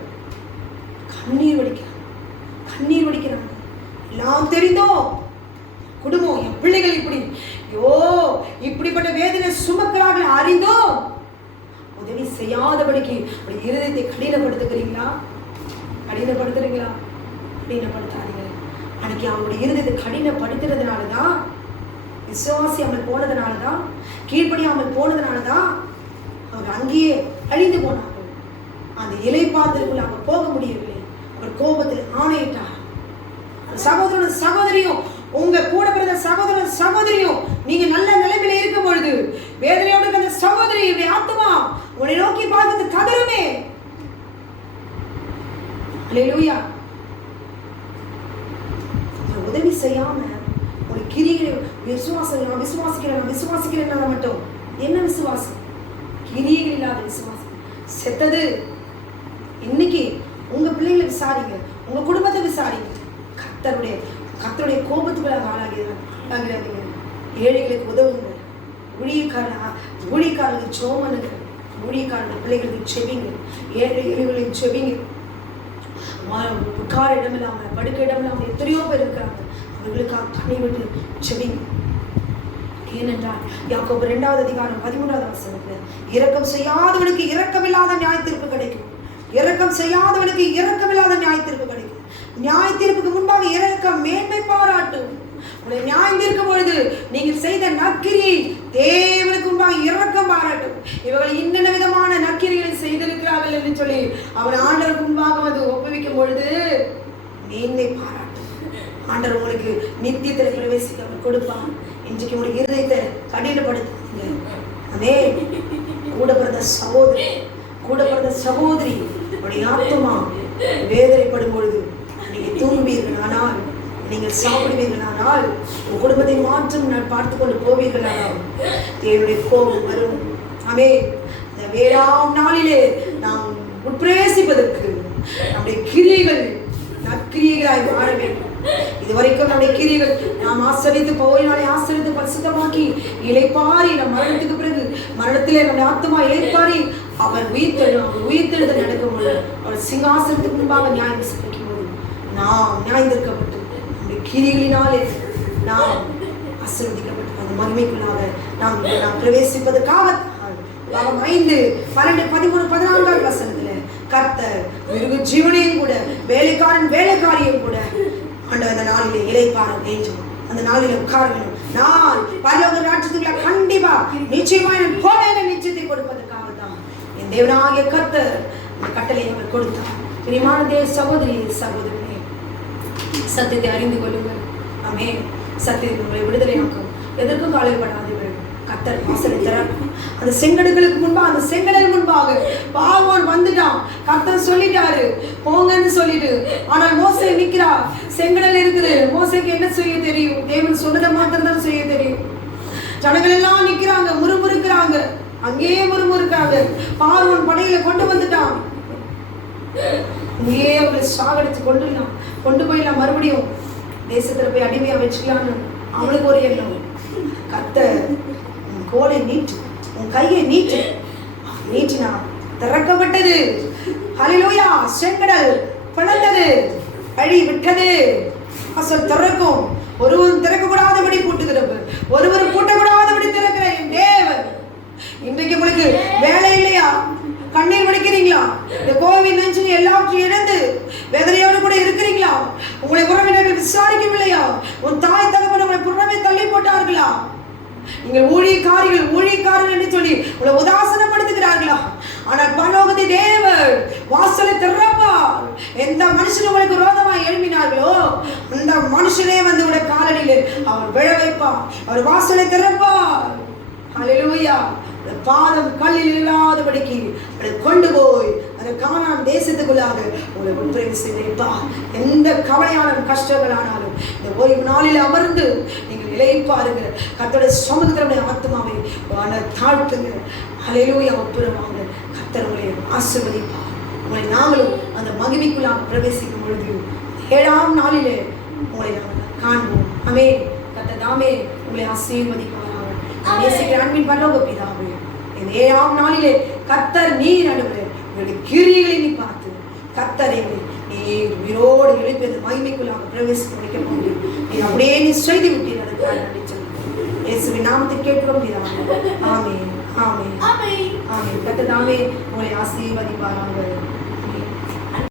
கண்ணீர் வடிக்கிறாங்க. எல்லாம் தெரிந்தோ குடும்பம் என் பிள்ளைகள் இப்படிப்பட்ட வேதனை சுமக்கிறார்கள் அறிந்தோ உதவி செய்யாதபடிக்கு இருதயத்தை கடினப்படுத்துறீங்களா? கடினப்படுத்தாதீங்க. அன்னைக்கு அவங்களுடைய இருதயத்தை கடினப்படுத்துறதுனாலதான், விசுவாசியாமல் போனதுனாலதான், கீழ்ப்படியாமல் போனதுனாலதான் அவங்க அங்கேயே அழிந்து போனார்கள். அந்த இலைப்பாதலுக்குள்ள அவங்க போக முடியவில்லை. அவர் கோபத்தில் ஆணையிட்டார். சகோதரன் சகோதரியும், உங்க கூட பிறந்த சகோதரன் சகோதரியும் நீங்க நல்ல நிலைமையில இருக்கும் பொழுது வேதனையோடு அந்த சகோதரியுடைய ஆத்மா உன்னை நோக்கி பார்த்து கதறுமே. அல்லேலூயா. உதவி செய்யாம ஒரு கிரியை விசுவாசிக்கிறேன் மட்டும் என்ன விசுவாசம்? கிரியைகள் இல்லாத விசுவாசம். செத்தது. இன்னைக்கு உங்க பிள்ளைகளை விசாரிங்க, உங்க குடும்பத்தை விசாரிங்க. கர்த்தருடைய கோபத்துக்குள்ள ஆளாகிறாதீங்க. ஏழைகளுக்கு உதவுங்க. ஊழியக்காரர்களுக்கு சோமனுங்க. ஊழியக்காரர்கள் பிள்ளைகளுக்கு செவிங்க. ஏழைகளுக்கு செவிங்க. உட்கார இடம் இல்லாம படுக்க இடம் இல்லாம எத்தனையோ பேர் இருக்கிறாங்க. அவர்களுக்காக கண்ணை விட்டு செவிங்க. ஏனென்றால் யாக்கோபு 2வது அதிகாரம் 13வது வசனத்துல இரக்கம் செய்யாதவனுக்கு இரக்கமில்லாத நியாயத்தீர்ப்பு கிடைக்கும். இரக்கம் செய்யாதவனுக்கு இரக்கமில்லாத நியாயத்தீர்ப்பு கிடைக்கும். நியாயத்தீர்ப்புக்கு முன்பாக இரக்கம் மேன்மை பாராட்டும். உங்களை நியாயம் தீர்க்கும் பொழுது நீங்கள் செய்த நற்கிரியை தேவனுக்கு முன்பாக இரக்கம் பாராட்டும். இவர்கள் இன்னென்ன விதமான நற்கிரிகளை செய்திருக்கிறார்கள் என்று சொல்லி அவர் ஆண்டவருக்கு முன்பாக வந்து ஒப்புவிக்கும் பொழுது மேன்மை பாராட்டும். ஆண்டவர் உங்களுக்கு நித்தியத்தில் பிரவேசிக்க கொடுப்பான். இன்றைக்கு உங்களுக்கு இருதயத்தை கடினப்படுத்துங்க. அதே கூட பிறந்த சகோதரி உடைய ஆத்மா வேதனைப்படும் பொழுது நீங்கள் தூங்குவீர்கள், ஆனால் நீங்கள் சாப்பிடுவீர்கள், ஆனால் உங்கள் குடும்பத்தை மாற்றம் பார்த்து கொண்டு போவீர்கள், ஆனால் தேவனுடைய கோபம் வரும். ஆமே. இந்த வேளாண் நாளிலே நாம் உட்பிரவேசிப்பதற்கு நம்முடைய கிரியைகள் நற்கிரியைகளாய் மாற வேண்டும். இதுவரைக்கும் நம்முடைய கிரியைகள் நாம் ஆசரித்து போயினாலே ஆசரித்து பரிசுத்தமாக்கி இளைப்பாரி நம் மரணத்துக்கு பிறகு மரணத்திலே நம்முடைய ஆத்மா இளைப்பாரி அவர் உயிர்த்தெழுத நடக்கும் போது அவர் சிங்காசனத்துக்கு முன்பாக நியாயம் விசாரிக்கும் போது நாம் நியாயந்திருக்கப்பட்டு நம்முடைய கிரியைகளினாலே நாம் ஆசீர்வதிக்கப்பட்டு அந்த மகிமைக்குள்ளாக நாம் பிரவேசிப்பதற்காக 5, 12, 13, 14 வசனத்துல கர்த்தர் மிருக ஜீவனையும் கூட வேலைக்காரியும் கூட ஆண்டவர் அந்த நாளிலே இளைப்பாற வேண்டும். அந்த நாளிலே உட்கார வேண்டும். நான் பரலோக ராஜ்யத்துக்குள்ள கண்டிப்பா நிச்சயமாய் நான் போவேன் நிச்சயத்தை கொடுப்பதற்காக தான் என் தேவனாகிய கர்த்தர் அந்த கட்டளையை அவர் கொடுத்தார். பிரியமான சகோதரனே, சத்தியத்தை அறிந்து கொள்ளுங்கள். ஆமென். சத்தியத்தை உங்களை விடுதலையாக்கும். எதற்கும் கவலைப்படாதீர்கள். கர்த்தர் வாசலை திறக்கும். அந்த செங்கடலுக்கு முன்பாக, அந்த செங்கடல் முன்பாக பார்வோன் வந்துட்டான். கர்த்தர் சொல்லிட்டாரு போங்கன்னு சொல்லிட்டு. ஆனால் மோசே நிக்கிறா. செங்கடல் இருக்குது. மோசேக்கு என்ன செய்ய தெரியும்? தேவன் சொன்னதை மாத்திரம் தான் செய்ய தெரியும். ஜனங்கள் எல்லாம் நிக்கிறாங்க, முறுமுறுக்கிறாங்க, அங்கேயே முறுமுறுக்கிறாங்க. பார்வோன் படையில கொண்டு வந்துட்டான். இங்கேயே அவங்களை சாகடிச்சு கொண்டு போயிடலாம். மறுபடியும் தேசத்துல போய் அடிமையா வச்சுக்கலான்னு அவனுக்கு ஒரு எண்ணம். கர்த்தர் கோலை நீட்டு, உன் கையை நீட்டினா திறக்கப்பட்டது. ஹல்லேலூயா. செங்கடல் பிளந்தது, வழி விட்டது. வாசல் திறக்கும். ஒருவரும் திறக்கக்கூடாதபடி பூட்டுகிறது, ஒருவரும் பூட்டக்கூடாதபடி திறக்கிற என் தேவன். இன்றைக்கு உங்களுக்கு வேலை இல்லையா? கண்ணீர் வடிக்கிறீங்களா? இந்த கோவிட்-19 எல்லாவற்றையும் இழந்து வேதனையோடு கூட இருக்கிறீங்களா? உங்களை உறவினர்கள் விசாரிக்கவில்லையா? உன் தாய் தகப்பன் உங்களை புறமே தள்ளி போட்டார்களா? நீங்கள் ஊழியக்காரர்கள் என்று சொல்லி உங்களை உதாசனப்படுத்துகிறார்களா? ஆனால் பரலோகத்தை தேவன் வாசலை திறப்பார். எந்த மனுஷன் உங்களுக்கு விரோதமாக எழுப்பினார்களோ அந்த மனுஷனே வந்து உடைய காலடியில் அவர் விழ வைப்பார். அவர் வாசலை திறப்பார். ஹல்லேலூயா. பாதம் கல்லில் இல்லாதபடிக்கு கொண்டு போய் அந்த கானான் தேசத்துக்குள்ளாக உங்களை உட்பிரவேசி வைப்பார். எந்த கவலையான கஷ்டங்களானாலும் இந்த ஓய்வு நாளில் அமர்ந்து நீங்கள் இளைப்பாருங்க. கர்த்தருடைய சமூகத்தினுடைய ஆத்மாவை தாழ்த்துங்க. ஹல்லேலூயா. ஒப்புரவாங்க. கர்த்தர் உங்களை ஆசீர்வதிப்பார். உங்களை நாங்களும் அந்த மகிமைக்குள்ளாக பிரவேசிக்கும் பொழுது 7ஆம் நாளிலே உங்களை நாங்கள் காண்போம். ஆமென். கர்த்தர் தாமே உங்களை ஆசீர்வதிப்பார். அன்பின் பரலோக பிதாவே, இந்த 7ஆம் நாளிலே கர்த்தர் நீர் ஆண்டவரே உங்களுடைய கிரியைகளை நீ பார்த்து கர்த்தரை நீர் உயிரோடு எழுப்பி மகிமைக்குள்ளாக பிரவேசிக்க வைக்க போகிறீர். நீ அப்படியே நீ செய்து விட்டீர். அதுக்காக நன்றி சொல்லுங்கள். இயேசுவின் நாமத்தில் கேட்கிறோம் பிதாவே. ஆமென். ஆமென். ஆமென். கர்த்தர் தாமே உங்களை ஆசீர்வதிப்பாராக.